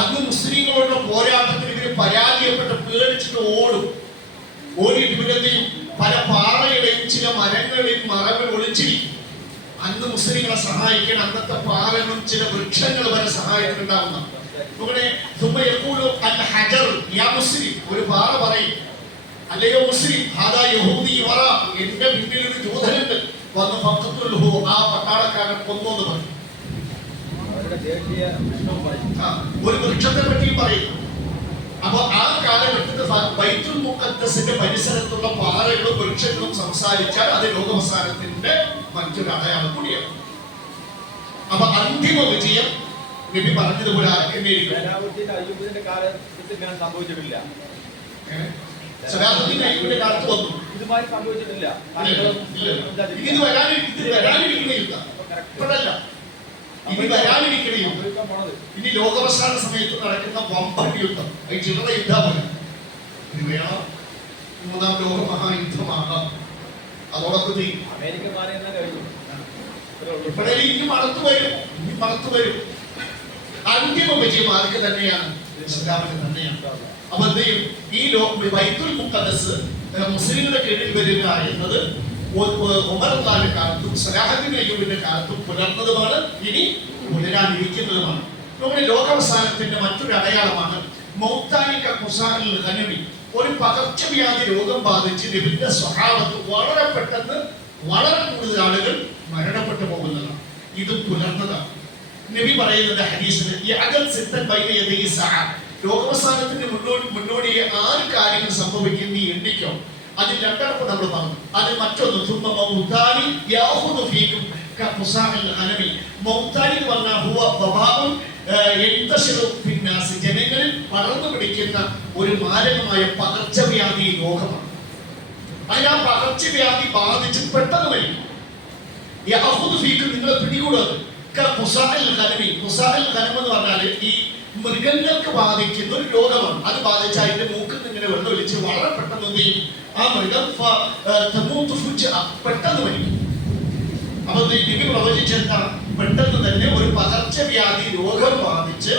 അന്ന് മുസ്ലിങ്ങളുടെ പോരാട്ടത്തിൽ ഇവര് പരാജയപ്പെട്ട് പേടിച്ചിട്ട് ഓടിയിട്ട് ഇവരെന്തെയും പല പാറയുടെയും ചില മരങ്ങളുടെയും മറകൾ ഒളിച്ചിരിക്കും. അന്ന് മുസ്ലിങ്ങളെ സഹായിക്കാൻ അന്നത്തെ പാറകളും ചില വൃക്ഷങ്ങൾ വരെ സഹായത്തിനുണ്ടാവുന്ന. ഒരു പാറ പറയും, അല്ലയോ മുസ്ലിം, എന്റെ പിന്നിൽ ഒരു ജൂതനുണ്ട്, വന്ന് ഫഖത്തുൽഹു, ആ പട്ടാളക്കാരൻ കൊന്നു എന്ന് പറയും. ഒരു വൃക്ഷത്തെ പറ്റിയും പറയും. അപ്പൊ ആ കാലഘട്ടത്തിൽ ബൈത്തുൽ മുഖദ്ദസിന്റെ പരിസരത്തുള്ള പാറകളും വൃക്ഷങ്ങളും സംസാരിച്ചാൽ അത് ലോകാവസാനത്തിന്റെ മറ്റൊരു അടയാളം കൂടിയാണ്. അപ്പൊ അന്തിമ വിജയം നബി പറഞ്ഞതുപോലെ സംഭവിച്ചിട്ടില്ല. സലാഹുദ്ദീൻ അയ്യൂബിന്റെ കാലത്ത് വന്നു, ഇതുമായി സംഭവിച്ചിട്ടില്ല. ഇത് വരാനിരിക്കുന്ന യുദ്ധം ഇപ്പോഴല്ല, ഇനി വരാനിരിക്കുന്ന യുദ്ധം, ഇനി ലോകാവസാന സമയത്ത് നടക്കുന്ന വമ്പൻ യുദ്ധം, ചില്ലറ യുദ്ധമല്ല. ഇത് വേണം, മൂന്നാം ലോക മഹായുദ്ധമാകാം. അതോടൊപ്പം അമേരിക്കന്മാരെ ഇപ്പോഴേ ഇനി മറത്തു വരും. അന്തിമ വിജയം ആർക്ക് തന്നെയാണ്, ഇസ്ലാമിന് തന്നെയാണ്. അപ്പൊ എന്ത് ചെയ്യും, ഈ ബൈത്തുൽ മുഖദ്ദസ് മുസ്ലിങ്ങളുടെ കീഴിൽ വരിക എന്നത് ഉമർ റളിയല്ലാഹു കാലത്തും സലാഹുദ്ദീൻ അയ്യൂബിന്റെ കാലത്തും പുലർന്നതുമാണ്, ഇനി പുലരാനിരിക്കുന്നതുമാണ്. നമ്മുടെ ലോകാവസാനത്തിന്റെ മറ്റൊരു അടയാളമാണ് മൗതാനിക ഖുസാഇൽ ഗനമി, ഒരു പകർച്ചവ്യാധി രോഗം ബാധിച്ച് നബിന്റെ സ്വഹാബത്ത് വളരെ പെട്ടെന്ന് വളരെ കൂടുതൽ ആളുകൾ മരണപ്പെട്ടു പോകുന്നതാണ്. ഇത് പുലർന്നതാണ്. നബി പറയുന്നത് ഹദീസിൽ രോഗാവസാനത്തിന് മുന്നോടി 6 കാര്യങ്ങൾ സംഭവിക്കും, നീ എണ്ണിക്കോ. അതിൽ രണ്ടെണ്ണം നമ്മൾ പറഞ്ഞു. അതിൽ മറ്റൊന്ന് മൗത്താനി എന്ന് പറഞ്ഞാൽ ജനങ്ങളിൽ പടർന്നു പിടിക്കുന്ന ഒരു മാരകമായ പകർച്ചവ്യാധി രോഗമാണ്. അതിന് ആ പകർച്ചവ്യാധി ബാധിച്ച് പെട്ടെന്ന് വരും. നിങ്ങളെ പിടികൂടുന്നത് എന്ന് പറഞ്ഞാൽ ഈ മൃഗങ്ങൾക്ക് ബാധിക്കുന്ന ഒരു രോഗമാണ്. അത് ബാധിച്ച് അതിന്റെ മൂക്കിൽ നിന്ന് ഇങ്ങനെ വെള്ളം ഒലിച്ച് വളരെ പെട്ടെന്ന് എന്ത് ചെയ്യും, ആ മൃഗം പെട്ടെന്ന് മരിക്കും. അപ്പൊ നബി പ്രവചിച്ചെന്താണ്, പെട്ടെന്ന് തന്നെ ഒരു പകർച്ചവ്യാധി രോഗം ബാധിച്ച്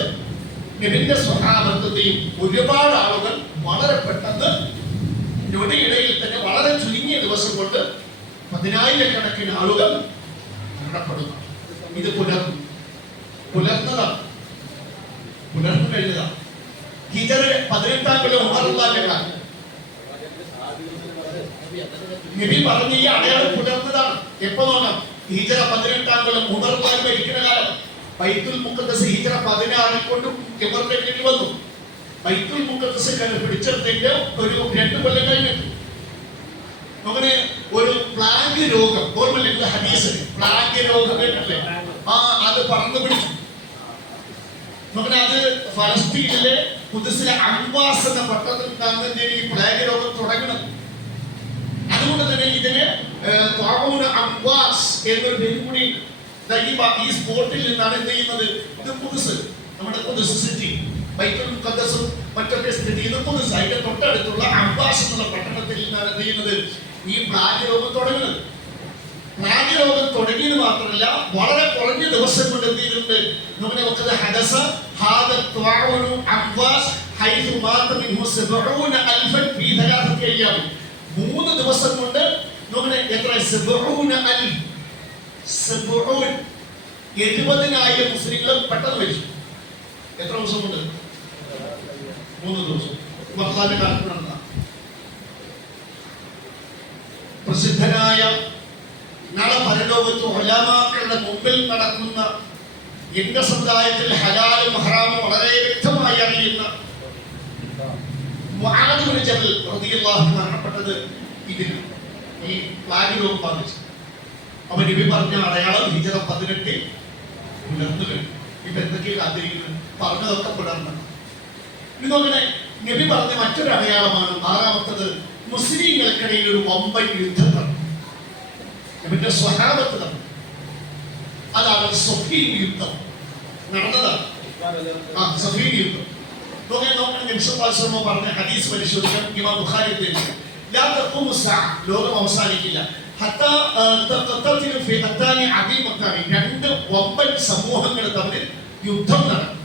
നബിന്റെ സ്വഭാവത്തെയും ഒരുപാട് ആളുകൾ വളരെ പെട്ടെന്ന് ഞൊടിയിടയിൽ തന്നെ വളരെ ചുരുങ്ങിയ ദിവസം കൊണ്ട് 10,000-കണക്കിന് ആളുകൾ മരണപ്പെടുന്നു. ഇത് പുലർന്നതാണ്, പുലർന്നു കഴിഞ്ഞതാണ്. ഹിജറ 18-ാം കൊല്ലം ഉമറുള്ളാന്റെ കാലം. നബി പറഞ്ഞ ഈ അടയാളം പുലർന്നതാണ്. എപ്പോ നോക്കാം, ഹിജറ 18-ാം കൊല്ലം ഉമറുള്ളാൻ ഭരിക്കുന്ന കാലം. ബൈത്തുൽ മുഖദ്ദസ് ഹിജറ 16 കൊണ്ടും ഉമറിന്റെ കീഴിൽ വന്നു. ബൈത്തുൽ മുഖദ്ദസ് പിടിച്ചെടുത്തിട്ട് ഒരു 2 കൊല്ലം കഴിഞ്ഞിട്ട് അങ്ങനെ ഒരു പ്ലാഗ് രോഗം, ഓർമ്മയില്ല ഹദീസിന് പ്ലാഗ് രോഗം കേട്ടില്ലേ, അത് പറന്നു പിടിച്ചു. അങ്ങനെ അത് ഫലസ്തീനിലെ ഖുദ്സിലെ അംവാസ് എന്ന പട്ടണത്തിൽ നിന്നാണ് ഈ പ്ലാഗ് രോഗം തുടങ്ങുന്നത്. അതുകൊണ്ട് തന്നെ ഇതിന് അംവാസ് എന്നൊരു പേര് കൂടി ഈ സ്പോട്ടിൽ നിന്നാണ് എന്ത് ചെയ്യുന്നത്. ഇത് ഖുദ്സ്, നമ്മുടെ ഖുദ്സ് സിറ്റി, ബൈത്തുൽ മുഖദ്ദസും മറ്റൊക്കെ സ്ഥിതി ചെയ്യുന്ന ഖുദ്സ്, അതിന്റെ തൊട്ടടുത്തുള്ള അംവാസ് എന്നുള്ള പട്ടണത്തിൽ നിന്നാണ് എന്ത് ചെയ്യുന്നത്, ഈ പ്ലാഗ് രോഗം തുടങ്ങുന്നത്. പ്ലാഗ് രോഗം തുടങ്ങിയത് മാത്രമല്ല, വളരെ കുറഞ്ഞ ദിവസം കൊണ്ട് എന്ത് ചെയ്തിട്ടുണ്ട്, നമ്മുടെ ഹദസ ഹാദ ത്വാഉനു അംവാസ് ഹൈസു മാത മിൻഹു 70,000 ഫീ 3 അയ്യാം. 3 ദിവസം കൊണ്ട് നമ്മുടെ എത്ര 70,000 70,000 മുസ്ലിങ്ങൾ പെട്ടെന്ന് മരിച്ചു. എത്ര ദിവസം കൊണ്ട്? 3 ദിവസം. മർദാന്റെ കാലത്ത് നടന്ന പ്രസിദ്ധനായ നാളെ പരലോകത്ത് ഉലമാക്കളുടെ മുമ്പിൽ നടക്കുന്ന എന്റെ സമുദായത്തിൽ ഹലാലും ഹറാമും വളരെ വ്യക്തമായി അറിയുന്ന മുആദ് ഇബ്നു ജബൽ റളിയല്ലാഹു അൻഹു മരണപ്പെട്ടത് ഇതിന് ഈ പ്ലാഗ് രോഗം ബാധിച്ചു. അവൻ നബി പറഞ്ഞ അടയാളം ഹിജറ 18 പുലർന്നു കഴിഞ്ഞു. ഇപ്പൊ എന്തൊക്കെയാ കാത്തിരിക്കുന്നത്, പറഞ്ഞതൊക്കെ പുലർന്നു. ഇതോടെ നബി പറഞ്ഞ മറ്റൊരു അടയാളമാണ് 6-മത്തത്, മുസ്ലിങ്ങൾക്കിടയിൽ ഒരു വമ്പൻ യുദ്ധം നടന്നു. നബിന്റെ സ്വഹാബത്ത് നടന്നു. അതാണ് സഫീൻ യുദ്ധം നടന്നതാണ്. സഫീൻ യുദ്ധം പറഞ്ഞ ഹദീസ് പരിശോധിക്കാൻ ഇമാം ബുഖാരി ലോകം അവസാനിക്കില്ല. 2 വമ്പൻ സമൂഹങ്ങൾ തമ്മിൽ യുദ്ധം നടക്കും.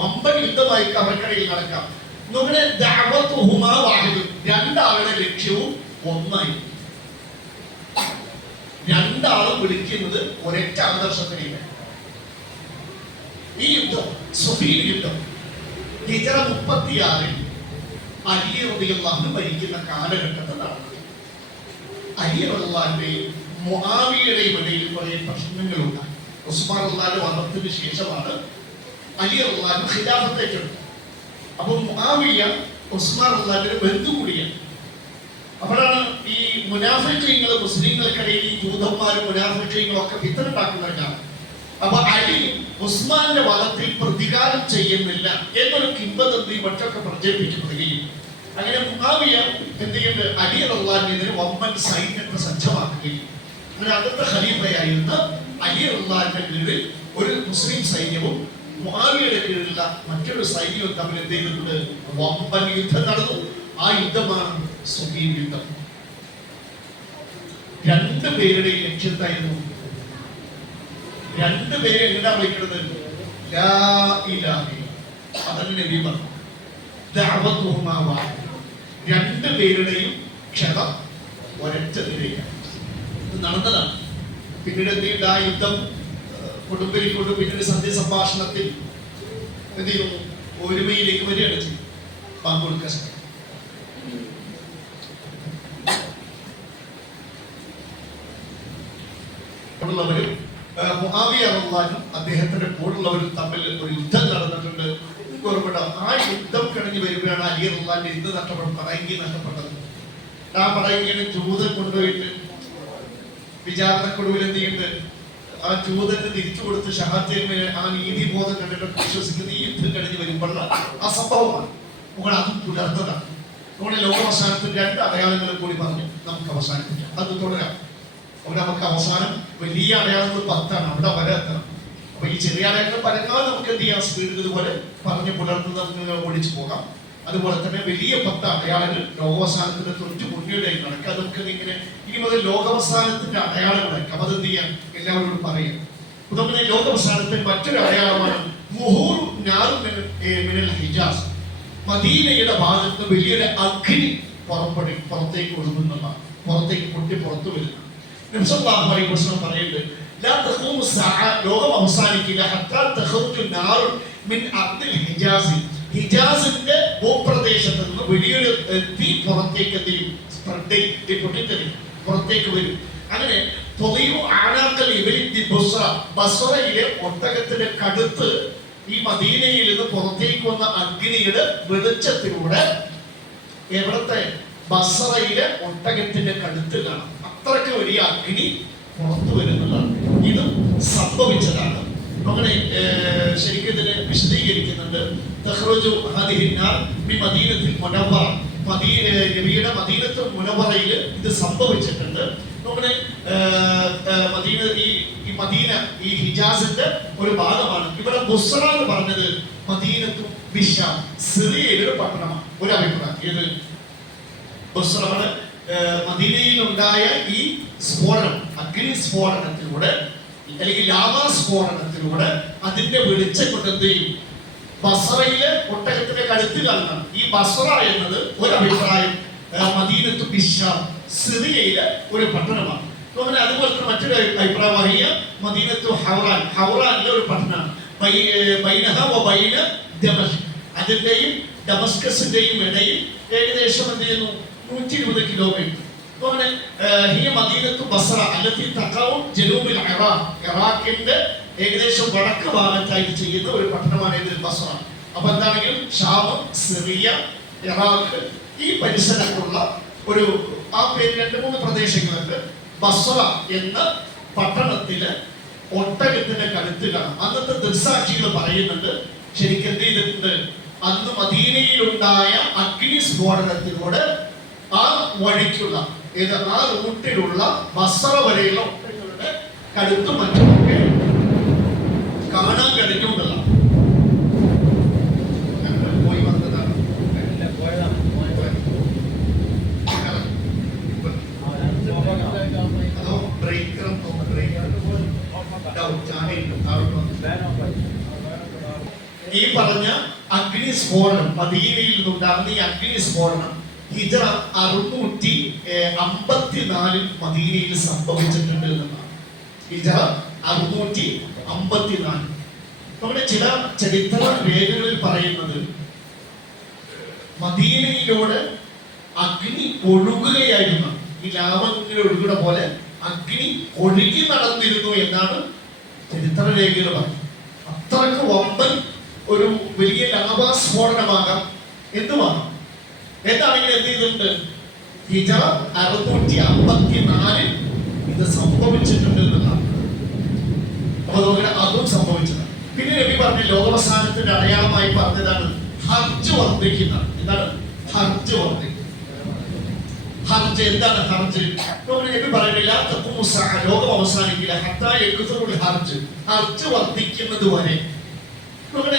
വമ്പൻ യുദ്ധമായി അവർക്കിടയിൽ നടക്കാം. രണ്ടാളുടെ ലക്ഷ്യവും ഒന്നായി. രണ്ടാളും വിളിക്കുന്നത് ഒരൊറ്റ ആദർശത്തിലേക്ക്. ഈ യുദ്ധം സഫീൻ യുദ്ധം ഹിജറ 36-ൽ അലി റളിയല്ലാഹു അൻഹു ഭരിക്കുന്ന കാലഘട്ടത്തിൽ നടന്നത്. അലി റളിയല്ലാഹു അൻഹുവിന്റെയും മുആവിയയുടെയും ഇടയിൽ കുറേ പ്രശ്നങ്ങളുണ്ടായി. ഉസ്മാൻ റളിയല്ലാഹു വന്നതിന് ശേഷമാണ് അലി റളിയല്ലാഹു അൻഹു ഖിലാഫത്തേക്കെടുത്തത്. അപ്പോൾ മുആവിയ ഉസ്മാൻ റളിയല്ലാഹുവിന്റെ ബന്ധു കൂടിയാണ്. അപ്പോഴാണ് ഈ മുനാഫിഖീങ്ങൾ മുസ്ലിങ്ങൾക്കിടയിൽ ഈ ജൂതന്മാരും മുനാഫിഖീങ്ങളും ഒക്കെ ഫിത്നയുണ്ടാക്കുന്നവരാണ്. അപ്പൊ അലി ഉസ്മാന്റെ വധത്തിൽ പ്രതികാരം ചെയ്യുന്നില്ല എന്നൊരു കിംവദന്തി മറ്റൊക്കെ പ്രചരിപ്പിക്കപ്പെടുകയും അങ്ങനെ മുആവിയ എന്ത് ചെയ്യുന്നത്, അലി റളിയല്ലാഹുവിനെതിരെ വമ്പൻ സൈന്യത്തെ സജ്ജമാക്കുകയും അങ്ങനെ അന്നത്തെ ഖലീഫയായിരുന്ന അലി റളിയല്ലാഹുവിന്റെ കീഴിൽ ഒരു മുസ്ലിം സൈന്യവും മുആവിയയുടെ കീഴിലുള്ള മറ്റൊരു സൈന്യവും തമ്മിൽ എന്ത് ചെയ്തിട്ടുണ്ട്, വമ്പൻ യുദ്ധം നടന്നു. ആ യുദ്ധമാണ് സഫീൻ യുദ്ധം. 2 പേരുടെയും ലക്ഷ്യത്തായിരുന്നു. 2 പേരെ എന്താ വിളിക്കുന്നത്, ലാ ഇലാഹ ഇല്ലല്ലാഹ്. അതന്നെ നബി പറഞ്ഞു, ദഅവത്തുഹുമാ വാഹിദ. 2 പേരുടെയും ക്ഷണം ഒരൊറ്റ നിലയിലാണ്. ഇത് നടന്നതാണ്. പിന്നീട് എന്ത് ചെയ്തു, ആ യുദ്ധം കൊടുമ്പിരിക്കൊണ്ട് പിന്നീട് സന്ധ്യ സംഭാഷണത്തിൽ എന്ത് ചെയ്യുന്നു, ഒരുമയിലേക്ക് വരികയാണ് ചെയ്യും. ബാങ്ക് കൊടുക്കാൻ ശ്രമിക്കും. ഉള്ളവരും മുആവിയ റളിയല്ലാഹു അദ്ദേഹത്തിന്റെ കൂടെയുള്ളവരും തമ്മിൽ ഒരു യുദ്ധം നടന്നിട്ടുണ്ട്. ഓർമ്മ ആ യുദ്ധം കഴിഞ്ഞ് വരുമ്പോഴാണ് അലി റളിയല്ലാഹുവിന്റെ എന്ത് നഷ്ടപ്പെട്ടു? പടയങ്കി നഷ്ടപ്പെട്ടത്. ആ പടയങ്കിനെ ജൂതൻ കൊണ്ടുപോയിട്ട് വിചാരണക്കൊടുവിൽ എന്ത് ചെയ്യുന്നുണ്ട്? ആ ജൂതന് തിരിച്ചു കൊടുത്ത് ഷഹാദത്തിന് ആ നീതിബോധം കണ്ടിട്ട് വിശ്വസിക്കുന്ന ഈ യുദ്ധം കഴിഞ്ഞ് വരുമ്പോഴുള്ള ആ സംഭവമാണ്. നമ്മൾ അതും പുലർന്നതാണ്. നമ്മുടെ ലോകാവസാനത്തിൽ 2 അടയാളങ്ങൾ കൂടി പറഞ്ഞ് നമുക്ക് അവസാനിപ്പിക്കാം. അത് തുടരാം. അവിടെ നമുക്ക് അവസാനം വലിയ അടയാളങ്ങൾ 10 അവിടെ വരെ എത്തണം. അപ്പൊ ഈ ചെറിയ അടയാളങ്ങൾ പരങ്ങാതെ നമുക്ക് എന്ത് ചെയ്യാം? സ്പീഡിൽ ഇതുപോലെ പറഞ്ഞ് പുലർന്ന് നമുക്ക് ഓടിച്ചു പോകാം. അതുപോലെ തന്നെ വലിയ 10 അടയാളങ്ങൾ ലോകാവസാനത്തിന്റെ തൊട്ട് മുന്നോട്ട് നടക്കുക. അതൊക്കെ ഇങ്ങനെ ഇനി മുതൽ ലോകാവസാനത്തിന്റെ അടയാളങ്ങളായിരിക്കും. അപ്പൊ അതെന്ത് ചെയ്യാം? എല്ലാവരോടും പറയാം. അതുപോലെ ലോകാവസാനത്തിൽ മറ്റൊരു അടയാളമാണ് മുഹൂർ മിനൽ ഹിജാസ്. മദീനയുടെ ഭാഗത്ത് വലിയൊരു അഗ്നി പുറത്തേക്ക് ഒഴുകുന്നതാണ്. പുറത്തേക്ക് പൊട്ടി പുറത്തു വരുന്ന പറയുന്നത് ലോകം അവസാനിക്കില്ല. ഹിജാസിന്റെ ഭൂപ്രദേശത്ത് നിന്ന് വലിയൊരു തീ പുറത്തേക്ക് പുറത്തേക്ക് വരും. അങ്ങനെ ബസ്രയിലെ ഒട്ടകത്തിന്റെ കടുത്ത് ഈ മദീനയിൽ നിന്ന് പുറത്തേക്ക് വന്ന അഗ്നിയുടെ വെളിച്ചത്തിലൂടെ എവിടത്തെ ബസ്രയിലെ ഒട്ടകത്തിന്റെ കടുത്ത് കാണാം. അത്രയ്ക്ക് വലിയ അഗ്നി പുറത്തു വരുന്നതാണ്. ഇത് സംഭവിച്ചതാണ്. അങ്ങനെ ശരിക്കും ഇതിനെ വിശദീകരിക്കുന്നുണ്ട്. നബിയുടെ മദീനത്തുൽ മുനവ്വറയിൽ ഇത് സംഭവിച്ചിട്ടുണ്ട്. നമ്മുടെ മദീന ഈ ഹിജാസിന്റെ ഒരു ഭാഗമാണ്. ഇവിടെ ബുസ്ര എന്ന് പറഞ്ഞത് മദീനത്തും ബിശാം സിറിയയിലെ ഒരു പട്ടണമാണ്. ഒരു അഭിപ്രായം ഇത് ബുസ്രമാണ്. മദീനയിൽ ഉണ്ടായ ഈ സ്ഫോടനം, അഗ്നി സ്ഫോടനത്തിലൂടെ അല്ലെങ്കിൽ ലാവാ സ്ഫോടനത്തിലൂടെ അതിന്റെ വെളിച്ചം കൊണ്ട് എന്ത് ചെയ്യും? ബസ്രയിലെ ഒട്ടകത്തിന്റെ കഴുത്ത് കാണണം. ഈ ബസ്ര എന്നത് ഒരു അഭിപ്രായം മദീനത്തു ബിശാം സിറിയയിലെ ഒരു പട്ടണമാണ്. അതുപോലെ തന്നെ മറ്റൊരു അഭിപ്രായം അറിയാം മദീനത്തു ഹൗറാൻ, ഹൗറാനിലെ ഒരു പട്ടണമാണ്. അതിന്റെയും ഡമസ്കസിന്റെയും ഇടയിൽ ഏകദേശം എന്ത് ചെയ്യുന്നു? 120 കിലോമീറ്റർ. ഇറാഖിന്റെ ഏകദേശം വടക്ക് ഭാഗത്തായിട്ട് ചെയ്യുന്ന ഒരു പട്ടണമാണ് ഇത് ബസ്ര. അപ്പൊ എന്താണെങ്കിലും ഷാം, സിറിയ, ഇറാഖ് ഈ പരിസരത്തുള്ള ഒരു ആ പേര് 2-3 പ്രദേശങ്ങളുണ്ട്. ബസ്ര എന്ന പട്ടണത്തില് ഒട്ടകത്തിന്റെ കഴുത്ത് കാണാം. അന്നത്തെ ദൃക്സാക്ഷികൾ പറയുന്നുണ്ട് ശരിക്കും എന്ത് ചെയ്തിട്ടുണ്ട്? അന്ന് മദീനയിലുണ്ടായ അഗ്നി സ്ഫോടനത്തിലൂടെ ആ വഴിക്കുള്ള ആ റൂട്ടിലുള്ള ബസ്ര വരെയുള്ള ഒട്ടകങ്ങളുടെ കഴുത്തും മറ്റുമൊക്കെ കാണാൻ കഴിഞ്ഞുണ്ടല്ല. പോയി വന്നതാണ്. അതോ ബ്രേക്കറും ഈ പറഞ്ഞ അഗ്നി സ്ഫോടനം മദീനയിൽ നിന്നുണ്ടാകുന്ന ഈ അഗ്നി സ്ഫോടനം ഹിജ്റ 654 മദീനയിൽ സംഭവിച്ചിട്ടുണ്ട് എന്നതാണ്. ഹിജ്റ 654. നമ്മുടെ ചില ചരിത്ര രേഖകളിൽ പറയുന്നത് മദീനയിലൂടെ അഗ്നി ഒഴുകുകയായിരുന്നു. ഈ ലാവങ്ങനെ ഒഴുകുന്ന പോലെ അഗ്നി ഒഴുകി നടന്നിരുന്നു എന്നാണ് ചരിത്ര രേഖകൾ പറയുന്നത്. അത്രക്ക് വമ്പൻ ഒരു വലിയ ലാവാസ്ഫോടനമാകാം എന്തുമാകാം. എന്താണെങ്കിൽ എന്ത് ചെയ്തിട്ടുണ്ട്? ഹിജ്റ 654 ഇത് സംഭവിച്ചിട്ടുണ്ട് എന്നതാണ്. അതും സംഭവിച്ചതാണ്. പിന്നെ നബി പറഞ്ഞ ലോകാവസാനത്തിന്റെ അടയാളമായി പറഞ്ഞതാണ് ഹർജ് വർദ്ധിക്കുന്ന. എന്താണ് ഹർജ് വർദ്ധിക്കുന്നത്? ഹർജ് എന്താണ്? ഹർജ് നബി പറയുന്നില്ല ലോകം അവസാനിക്കില്ല ഹർജ് വർദ്ധിക്കുന്നത് വരെ.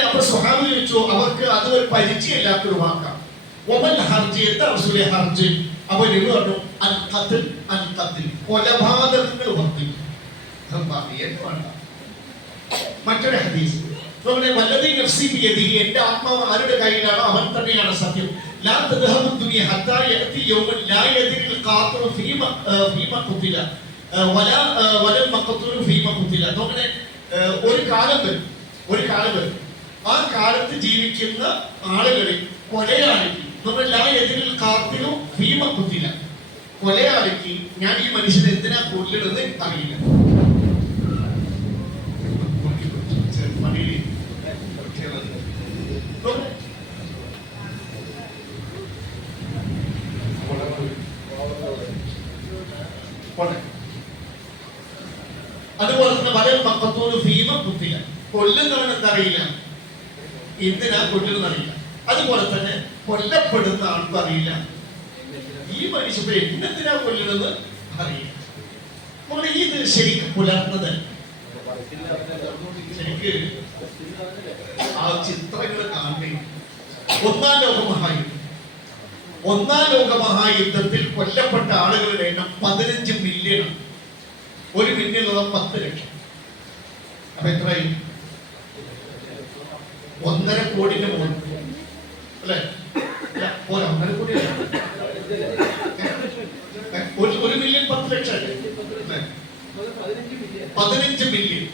അപ്പൊ സ്വഹാബി ചോദിച്ചു, അവർക്ക് അത് ഒരു പരിചയമില്ലാത്തൊരു വാക്കാണ്. ഹർജ് എന്താ റസൂലേ ഹർജ്? അപ്പൊ നബി പറഞ്ഞു കൊലപാതകങ്ങൾ വർദ്ധിക്കും. മറ്റൊരു ഹദീസ് വല്ലദീ നഫ്സി ബിയദിഹി, എന്റെ ആത്മാവ് ആരുടെ കയ്യിലാണോ അവൻ തന്നെയാണ് സത്യം. ലാ തദ്ഹബു ദുനിയ ഹത്താ യഅതി യൗമൻ ലാ യദ്രി ഖാതിറു ഫീമ ഖുതില വലാ വലൽ മഖ്തൂലു ഫീമ ഖുതില. അങ്ങനെ ഒരു കാലം വരും ആ കാലത്ത് ജീവിക്കുന്ന ആളുകളെ കൊലയാളിക്ക് നമ്മളെല്ലാ എതിരിൽ കാത്തിലും ഭീമ കുത്തില്ല. കൊലയാളിക്ക് ഞാൻ ഈ മനുഷ്യനെ എന്തിനാ കൊല്ലണമെന്ന് അറിയില്ല. അതുപോലെ തന്നെ വല മക്കത്തോട് ഭീമ കുത്തില്ല. കൊല്ലുന്നവൻ എന്തറിയില്ല, എന്തിനാ കൊല്ലുന്നത് അറിയില്ല. അതുപോലെ തന്നെ കൊല്ലപ്പെടുന്ന ആൾക്കും അറിയില്ല ഈ മനുഷ്യൻ എന്തിനാ കൊല്ലുന്നത് അറിയില്ല. നമ്മൾ ഇത് ശരിക്കും പുലർന്നത് ശരിക്ക് ആ ചിത്രങ്ങൾ കാണുകയും ഒന്നാം ലോക മഹായുദ്ധത്തിൽ കൊല്ലപ്പെട്ട ആളുകളുടെ എണ്ണം 15 മില്യൺ. 1 മില്യൺ 10 ലക്ഷം. അപ്പൊ എത്രയായി? 1.5 കോടിന്റെ മുകളിൽ അല്ലെ? 1.5 കോടി 1 മില്യൺ 10 ലക്ഷം അല്ലേ? 15 മില്യൺ.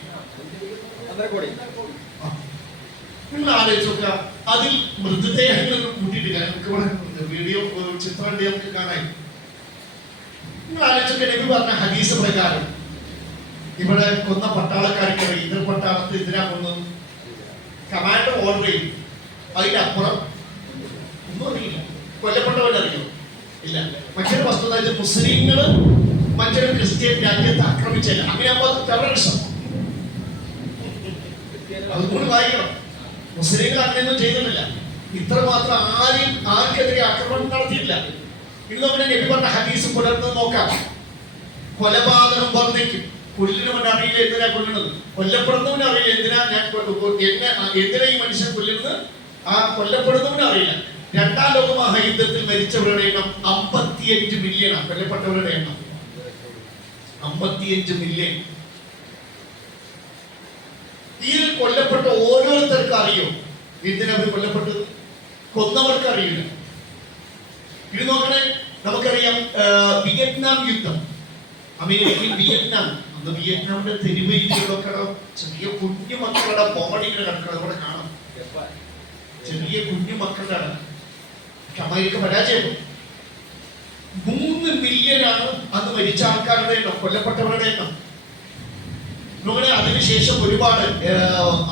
നിങ്ങൾ ആലോചിച്ച് നോക്കുക. അതിൽ മൃതദേഹങ്ങളൊക്കെ കൂട്ടിയിട്ടില്ല. നമുക്ക് ഇവിടെ വീഡിയോ ചിത്രം നമുക്ക് കാണാൻ. നിങ്ങൾ ആലോചിച്ചൊക്കെ നബി പറഞ്ഞ ഹദീസ് പ്രകാരം ഇവിടെ കൊന്ന പട്ടാളക്കാർക്ക് ഇതര പട്ടാളത്ത് എതിരാ കൊന്നത് കമാൻഡർ ഓർഡർ ചെയ്യും. അതിന്റെ അപ്പുറം ഒന്നും അറിയില്ല. കൊല്ലപ്പെട്ടവരറിയോ? ഇല്ല. മറ്റൊരു വസ്തുത, ഇത് മുസ്ലിങ്ങൾ മറ്റൊരു ക്രിസ്ത്യൻ രാജ്യത്തെ ആക്രമിച്ചില്ല. അങ്ങനെയാകുമ്പോൾ അത് ടെററിസം. അതുകൊണ്ട് വായിക്കണം. മുസ്ലിങ്ങൾ അങ്ങനെയൊന്നും ചെയ്തിട്ടില്ല. ഇത്രമാത്രം ആർക്കെതിരെ ആക്രമണം നടത്തിയില്ല. ഇന്ന് നമ്മുടെ നബി പറഞ്ഞ ഹദീസ് പുലർന്ന് നോക്കാം. കൊലപാതകം വർദ്ധിക്കും. കൊല്ലുന്നവൻ അറിയില്ല എന്തിനാ കൊല്ലുന്നത്. കൊല്ലപ്പെടുന്നവന് അറിയില്ല എന്തിനാ എന്തിനാ ഈ മനുഷ്യൻ കൊല്ലുന്നത്. ആ കൊല്ലപ്പെടുന്നവന് അറിയില്ല. 2ാം ലോക മഹായുദ്ധത്തിൽ മരിച്ചവരുടെ എണ്ണം 55 മില്യണാണ്. കൊല്ലപ്പെട്ടവരുടെ എണ്ണം 55 മില്യൺ. ഈ കൊല്ലപ്പെട്ട ഓരോരുത്തർക്കും അറിയോ എന്തിനാ കൊല്ലപ്പെട്ടത്? കൊന്നവർക്ക് അറിയില്ല. ഇത് നോക്കണേ. നമുക്കറിയാം വിയറ്റ്നാം യുദ്ധം. അമേരിക്കയിൽ വിയറ്റ്നാം, അന്ന് വിയറ്റ്നാമിന്റെ തെരുവയിലൊക്കെ ചെറിയ കുഞ്ഞു മക്കളുടെ ബോഡികൾ കിടക്കണം. ഇവിടെ കാണാം. ചെറിയ കുഞ്ഞു മക്കളുടെ അമേരിക്ക പരാജയം. 3 മില്യനാണ് അന്ന് മരിച്ച ആൾക്കാരുടെ എണ്ണം, കൊല്ലപ്പെട്ടവരുടെ എണ്ണം. അതിനുശേഷം ഒരുപാട്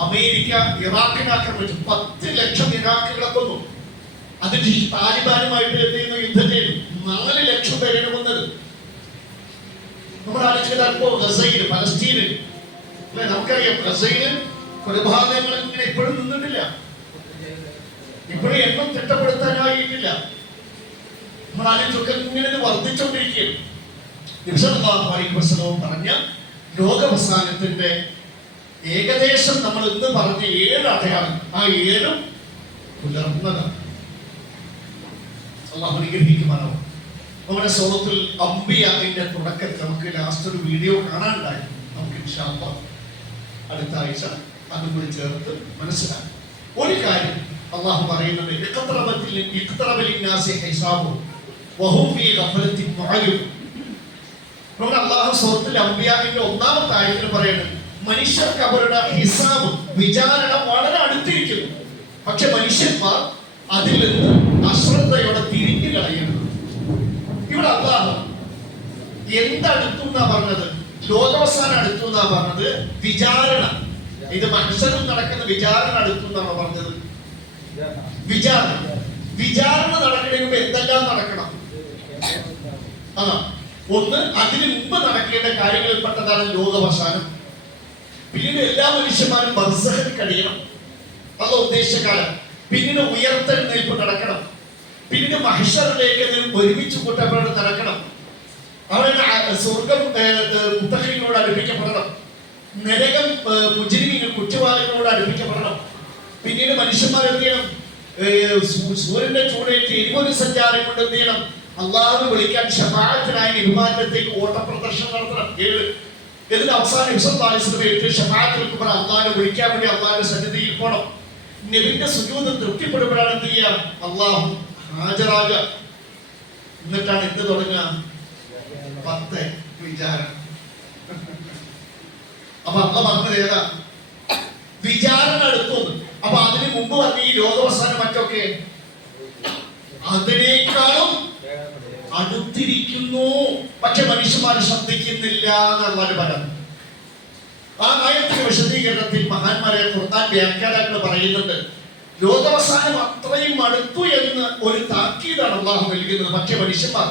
അമേരിക്ക ഇറാഖിനെ ആക്രമിച്ചു. 10 ലക്ഷം ഇറാഖുകളെ കൊന്നു. അതിന് താലിബാനുമായിട്ട് എന്തെയ്യുന്നു? യുദ്ധം ചെയ്തു. 4 ലക്ഷം പേരാണ് കൊന്നത്. നമ്മൾ ആലോചിച്ചപ്പോൾ ഗസയിൽ, പലസ്തീനിൽ നമുക്കറിയാം ഗസയില് കൊലപാതകങ്ങൾ ഇങ്ങനെ ഇപ്പോഴും നിന്നിട്ടില്ല. ഇപ്പോഴും എണ്ണം തിട്ടപ്പെടുത്താനായിട്ടില്ല. നമ്മൾ ആലോചിച്ചൊക്കെ ഇങ്ങനെ വർദ്ധിച്ചുകൊണ്ടിരിക്കുകയാണ്. നബി സല്ലല്ലാഹു അലൈഹി വസല്ലം പറഞ്ഞ ലോകാവസാനത്തിന്റെ ഏകദേശം നമ്മൾ ഇന്ന് പറഞ്ഞ 7 അടയാളം, ആ 7 പുലർന്നതാണ്. അല്ലാഹു അനുഗ്രഹിക്കുമാറാവട്ടെ. നമ്മുടെ സൂറത്തുൽ അംബിയാഇന്റെ തുടക്കത്തിൽ നമുക്ക് ലാസ്റ്റ് ഒരു വീഡിയോ കാണാനുണ്ടായി. നമുക്ക് ഇൻഷാ അല്ലാഹ് അടുത്ത ആഴ്ച അതും കൂടി ചേർത്ത് മനസ്സിലാക്കാം. ഒരു കാര്യം അല്ലാഹു പറയുന്നത്, അല്ലാഹു സൂറത്തുൽ അംബിയാഇന്റെ 1-ാമത്തെ ആയത്തിൽ പറയുന്നത് മനുഷ്യർക്ക് അവരുടെ ഹിസാബ്, വിചാരണ വളരെ അടുത്തിരിക്കുന്നു. പക്ഷെ മനുഷ്യന്മാർ അതിൽ നിന്ന് അശ്രദ്ധയോടെ തിരിഞ്ഞു കളയുന്നു. ഇവിടെ അല്ലാഹു എന്തടുത്തു എന്നാ പറഞ്ഞത്? ലോകാവസാനം അടുത്തു എന്നാ പറഞ്ഞത്. വിചാരണ, ഇത് മനുഷ്യനും നടക്കുന്ന വിചാരണ അടുത്തു എന്നാണ് പറഞ്ഞത്. വിചാരണ നടക്കണമെങ്കിൽ എന്തെല്ലാം നടക്കണം? ഒന്ന്, അതിന് മുമ്പ് നടക്കേണ്ട കാര്യങ്ങളിൽപ്പെട്ടതാണ് ലോകാവസാനം. പിന്നീട് എല്ലാ മനുഷ്യന്മാരും ബർസഖിൽ കഴിയണം, അത് ഉദ്ദേശിച്ച കാലം. പിന്നീട് ഉയർത്തെഴുന്നേൽപ്പ് നടക്കണം. പിന്നീട് മഹ്ശറിലേക്ക് ഒരുമിച്ച് കൂട്ടപ്പെട്ട് നടക്കണം. അവരുടെ സ്വർഗം മുത്തഖീങ്ങളോട് അടുപ്പിക്കപ്പെടണം. നരകം മുജ്രിമീങ്ങൾ, കുറ്റവാളികളോട് അടുപ്പിക്കപ്പെടണം. പിന്നീട് മനുഷ്യന്മാർ എന്ത് ചെയ്യണം? സൂര്യന്റെ ചൂടേറ്റ് 20 സഞ്ചാരം കൊണ്ട് എന്ത് ചെയ്യണം? അല്ലാഹുവിനെ വിളിക്കാൻ ശഫാഅത്തിനായി വിമാനത്തേക്ക് ഓട്ടപ്രദർശനം നടത്തണം. എന്നിട്ട് അവസാനം ഷഫാഅത്തുൽ കുബ്ര അല്ലാഹുവിനെ വിളിക്കാൻ വേണ്ടി അല്ലാഹുവിന്റെ സന്നിധിയിൽ പോകണം. നബിയുടെ സുജൂദ് തൃപ്തിപ്പെടുമ്പോഴാണ് എന്ത് ചെയ്യുക? അല്ലാഹു ഹാജരാകുക. എന്നിട്ടാണ് എന്ത് തുടങ്ങുക? 10 വിചാരണ. അപ്പൊ അള്ള പറഞ്ഞത് ഏതാ? വിചാരണ അടുത്തു. അപ്പൊ അതിന് മുമ്പ് പറഞ്ഞ ഈ ലോകാവസാനം മറ്റൊക്കെ അതിനേക്കാളും അടുത്തിരിക്കുന്നു, പക്ഷെ മനുഷ്യന്മാർ ശ്രദ്ധിക്കുന്നില്ല എന്നാണ് പറയുന്നത്. ആ ആയത്തിന്റെ വിശദീകരണത്തിൽ മഹാന്മാരെ ഖുർആൻ വ്യാഖ്യാതാക്കൾ പറയുന്നുണ്ട്, ലോകാവസാനം അത്രയും അടുത്തു എന്ന് ഒരു താക്കീതാണ് അള്ളാഹു നൽകുന്നത്. പക്ഷെ മനുഷ്യന്മാർ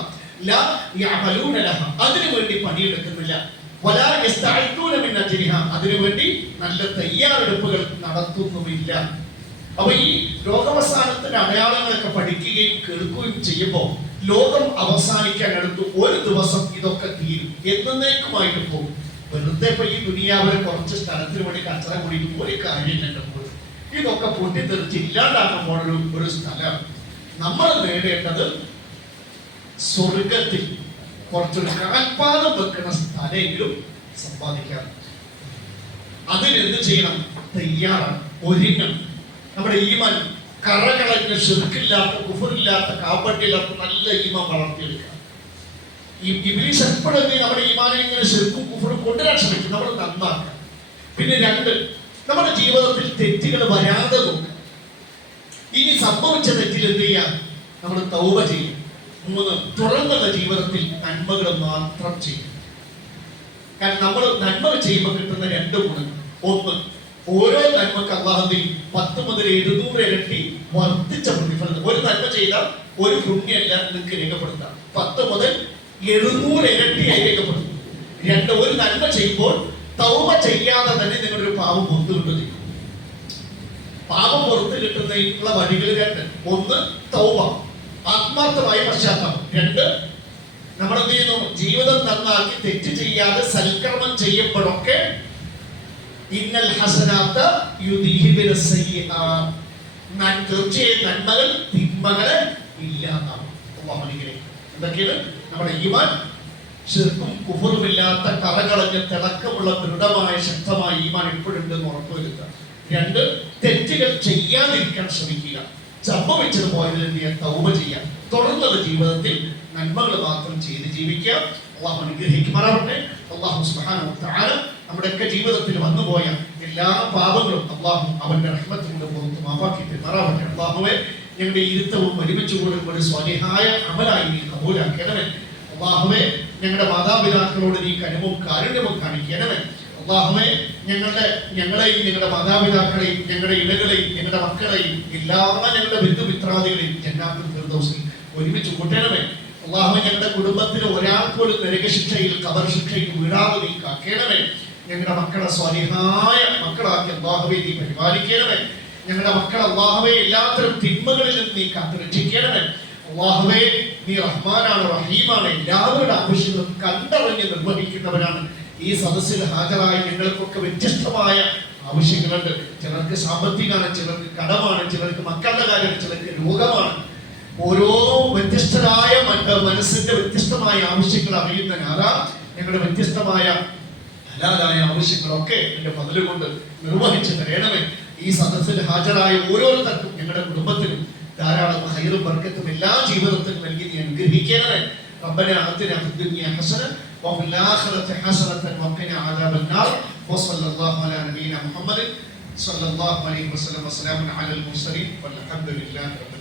ലാ യഅമലൂന ലഹ, അതിനു വേണ്ടി പണിയെടുക്കുന്നില്ല. വലാ യസ്തഈദൂന മിൻ അജ്ലിഹാ, അതിനു വേണ്ടി നല്ല തയ്യാറെടുപ്പുകൾ നടത്തുന്നുമില്ല. അപ്പൊ ഈ ലോകാവസാനത്തിന്റെ അടയാളങ്ങളൊക്കെ പഠിക്കുകയും കേൾക്കുകയും ചെയ്യുമ്പോൾ ലോകം അവസാനിക്കാൻ അടുത്തു. ഒരു ദിവസം ഇതൊക്കെ തീരും, എന്നേക്കുമായിട്ട് പോകും. വെറുതെ ഇപ്പൊ ഈ ദുനിയാവിലെ കുറച്ച് സ്ഥലത്തിന് വേണ്ടി കച്ചറ കുടിക്കും ഒരു കാര്യം കണ്ടപ്പോൾ ഇതൊക്കെ പൊട്ടിത്തെറിച്ച് ഇല്ലാണ്ടാക്കാൻ ഒരു സ്ഥലം. നമ്മൾ നേടേണ്ടത് സ്വർഗത്തിൽ കുറച്ചൊരു കാൽപാദം വെക്കുന്ന സ്ഥലമെങ്കിലും സമ്പാദിക്കാം. അതിനെന്ത് ചെയ്യണം? തയ്യാറാണ്, ഒരുങ്ങണം. നമ്മുടെ ഈമാൻ കറകളഞ്ഞ ശിർക്കില്ലാത്ത, കുഫറില്ലാത്ത, കാപ്പട്ടില്ലാത്ത നല്ല ഈമാൻ വളർത്തിയെടുക്കണം. ഈ ഇബ്ലീസ് എപ്പോഴും നമ്മുടെ ഈമാനെ ഇങ്ങനെ ശിർക്കും കുഫറും കൊണ്ടുവരാൻ ശ്രമിക്കും. നമ്മൾ നന്നാക്കാം. പിന്നെ രണ്ട്, നമ്മുടെ ജീവിതത്തിൽ തെറ്റുകൾ വരാതെ നോക്കുക. ഇനി സംഭവിച്ച തെറ്റിൽ എന്ത് ചെയ്യാം? നമ്മൾ തൗബ ചെയ്യും. മൂന്ന്, തുടർന്നുള്ള ജീവിതത്തിൽ നന്മകൾ മാത്രം ചെയ്യും. കാരണം നമ്മൾ നന്മ ചെയ്യുമ്പോൾ കിട്ടുന്ന രണ്ട് ഗുണം. ഒന്ന്, ഓരോ നന്മക്ക് അല്ലാഹു 10 മുതൽ 700 ഇരട്ടി വർദ്ധിച്ച പ്രതിഫലം. ഒരു നന്മ ചെയ്താൽ ഒരു പുണ്യമല്ല നിങ്ങൾക്ക് രേഖപ്പെടുത്താം, 10 മുതൽ 700 ഇരട്ടിയായി രേഖപ്പെടുത്തും. രണ്ട്, ഒരു നന്മ ചെയ്യുമ്പോൾ തൗബ ചെയ്യാതെ തന്നെ നിങ്ങളുടെ ഒരു പാപം പുറത്തു കിട്ടുന്നു. പാപം പുറത്ത് കിട്ടുന്നതിനുള്ള വഴികൾ രണ്ട്. ഒന്ന്, തൗബ, ആത്മാർത്ഥമായ പശ്ചാത്തലം. രണ്ട്, നമ്മൾ എന്ത് ചെയ്യുന്നു? ജീവിതം നന്നാക്കി തെറ്റ് ചെയ്യാതെ സൽക്കർമ്മം ചെയ്യുമ്പോഴൊക്കെ ഇന്നൽ ഹസനാത്ത യുദ്ഹിബിന സയ്യിആത്ത്, തീർച്ചയായും നന്മകൾ തിന്മകളെ ഇല്ലാതാക്കും. അല്ലാഹു അനുഗ്രഹിക്കട്ടെ. എന്തൊക്കെയാണ്? നമ്മുടെ ഈമാൻ ശിർക്കും കുഫറുമില്ലാത്ത കറകളഞ്ഞ തിളക്കമുള്ള ദൃഢമായ ശക്തമായ ഈമാൻ എപ്പോഴുണ്ടെന്ന് ഉറപ്പുവരുത്തുക. രണ്ട്, തെറ്റുകൾ ചെയ്യാതിരിക്കാൻ ശ്രമിക്കുക. സംഭവിച്ചത് പോയതിൽ തൗബ ചെയ്യാം. തുടർന്നുള്ള ജീവിതത്തിൽ നന്മകൾ മാത്രം ചെയ്ത് ജീവിക്കുക. അല്ലാഹു അനുഗ്രഹിക്കുമാറാവട്ടെ. അല്ലാഹു സുബ്ഹാനഹു വ തആല നമ്മുടെയൊക്കെ ജീവിതത്തിൽ വന്നുപോയ എല്ലാ പാപങ്ങളും അല്ലാഹു അവന്റെ റഹ്മത്ത് കൊണ്ട് പുറത്ത് മാപ്പാക്കി തരുമാറാവട്ടെ. അല്ലാഹുവേ, ഞങ്ങളുടെ ഇരുത്തവും ഒരുമിച്ച് കൂടും ഒരു സ്വാലിഹായ അമലായി നീ കബൂലാക്കണമേ. അല്ലാഹുവേ, ഞങ്ങളുടെ മാതാപിതാക്കളോട് നീ കനിവും കാരുണ്യവും കാണിക്കണമേ. അല്ലാഹുവേ, ഞങ്ങളെയും ഞങ്ങളുടെ മാതാപിതാക്കളെയും ഞങ്ങളുടെ ഇണകളെയും ഞങ്ങളുടെ മക്കളെയും എല്ലാ ഞങ്ങളുടെ ബന്ധുമിത്രാദികളെയും ജന്നാത്തുൽ ഫിർദൗസിൽ ഒരുമിച്ച് കൂട്ടണമേ. അല്ലാഹുവേ, ഞങ്ങളുടെ കുടുംബത്തിലെ ഒരാൾക്കൊരു നരകശിക്ഷയിൽ ഖബർ ശിക്ഷയിൽ വീഴാതെ നീ കാക്കണമേ. ഞങ്ങളുടെ മക്കളെ സ്വാലിഹായ മക്കളാക്കി അല്ലാഹുവേ നീ പരിപാലിക്കണമേ. ഞങ്ങളുടെ മക്കൾ അല്ലാഹുവേ എല്ലാത്തരം തിന്മകളിൽ നിന്ന് നീ കാത്തുരക്ഷിക്കണമേ. അല്ലാഹുവേ, നീ റഹ്മാനാണ്, റഹീമാണ്, എല്ലാവരുടെ ആവശ്യങ്ങളും കണ്ടറിഞ്ഞ് നിർവഹിക്കുന്നവരാണ്. ഈ സദസ്സിൽ ഹാജരായ ഞങ്ങൾക്കൊക്കെ വ്യത്യസ്തമായ ആവശ്യങ്ങളുണ്ട്. ചിലർക്ക് സാമ്പത്തികമാണ്, ചിലർക്ക് കടമാണ്, ചിലർക്ക് മക്കളുടെ കാര്യമാണ്, ചിലർക്ക് രോഗമാണ്. ഓരോ വ്യത്യസ്തരായ മനസ്സിന്റെ വ്യത്യസ്തമായ ആവശ്യങ്ങൾ അറിയുന്ന നാദാ, ഞങ്ങളുടെ വ്യത്യസ്തമായ ഹലാലായ ആവശ്യങ്ങളൊക്കെ എന്റെ ഫضل കൊണ്ട് നിർവഹിച്ചു തരണമേ. ഈ സദസ്സിൽ ഹാജരായ ഓരോരുത്തർക്കും ഞങ്ങളുടെ കുടുംബത്തിനും ധാരാളം ഖൈറും ബർക്കത്തും എല്ലാ ജീവിതത്തിലും നൽകി നീ അനുഗ്രഹിക്കണമേ. ربنا آتنا في الدنيا حسنة وفي الآخرة حسنة وقنا عذاب النار وصلى الله على نبينا محمد صلى الله عليه وسلم وسلام على المرسلين والحمد لله رب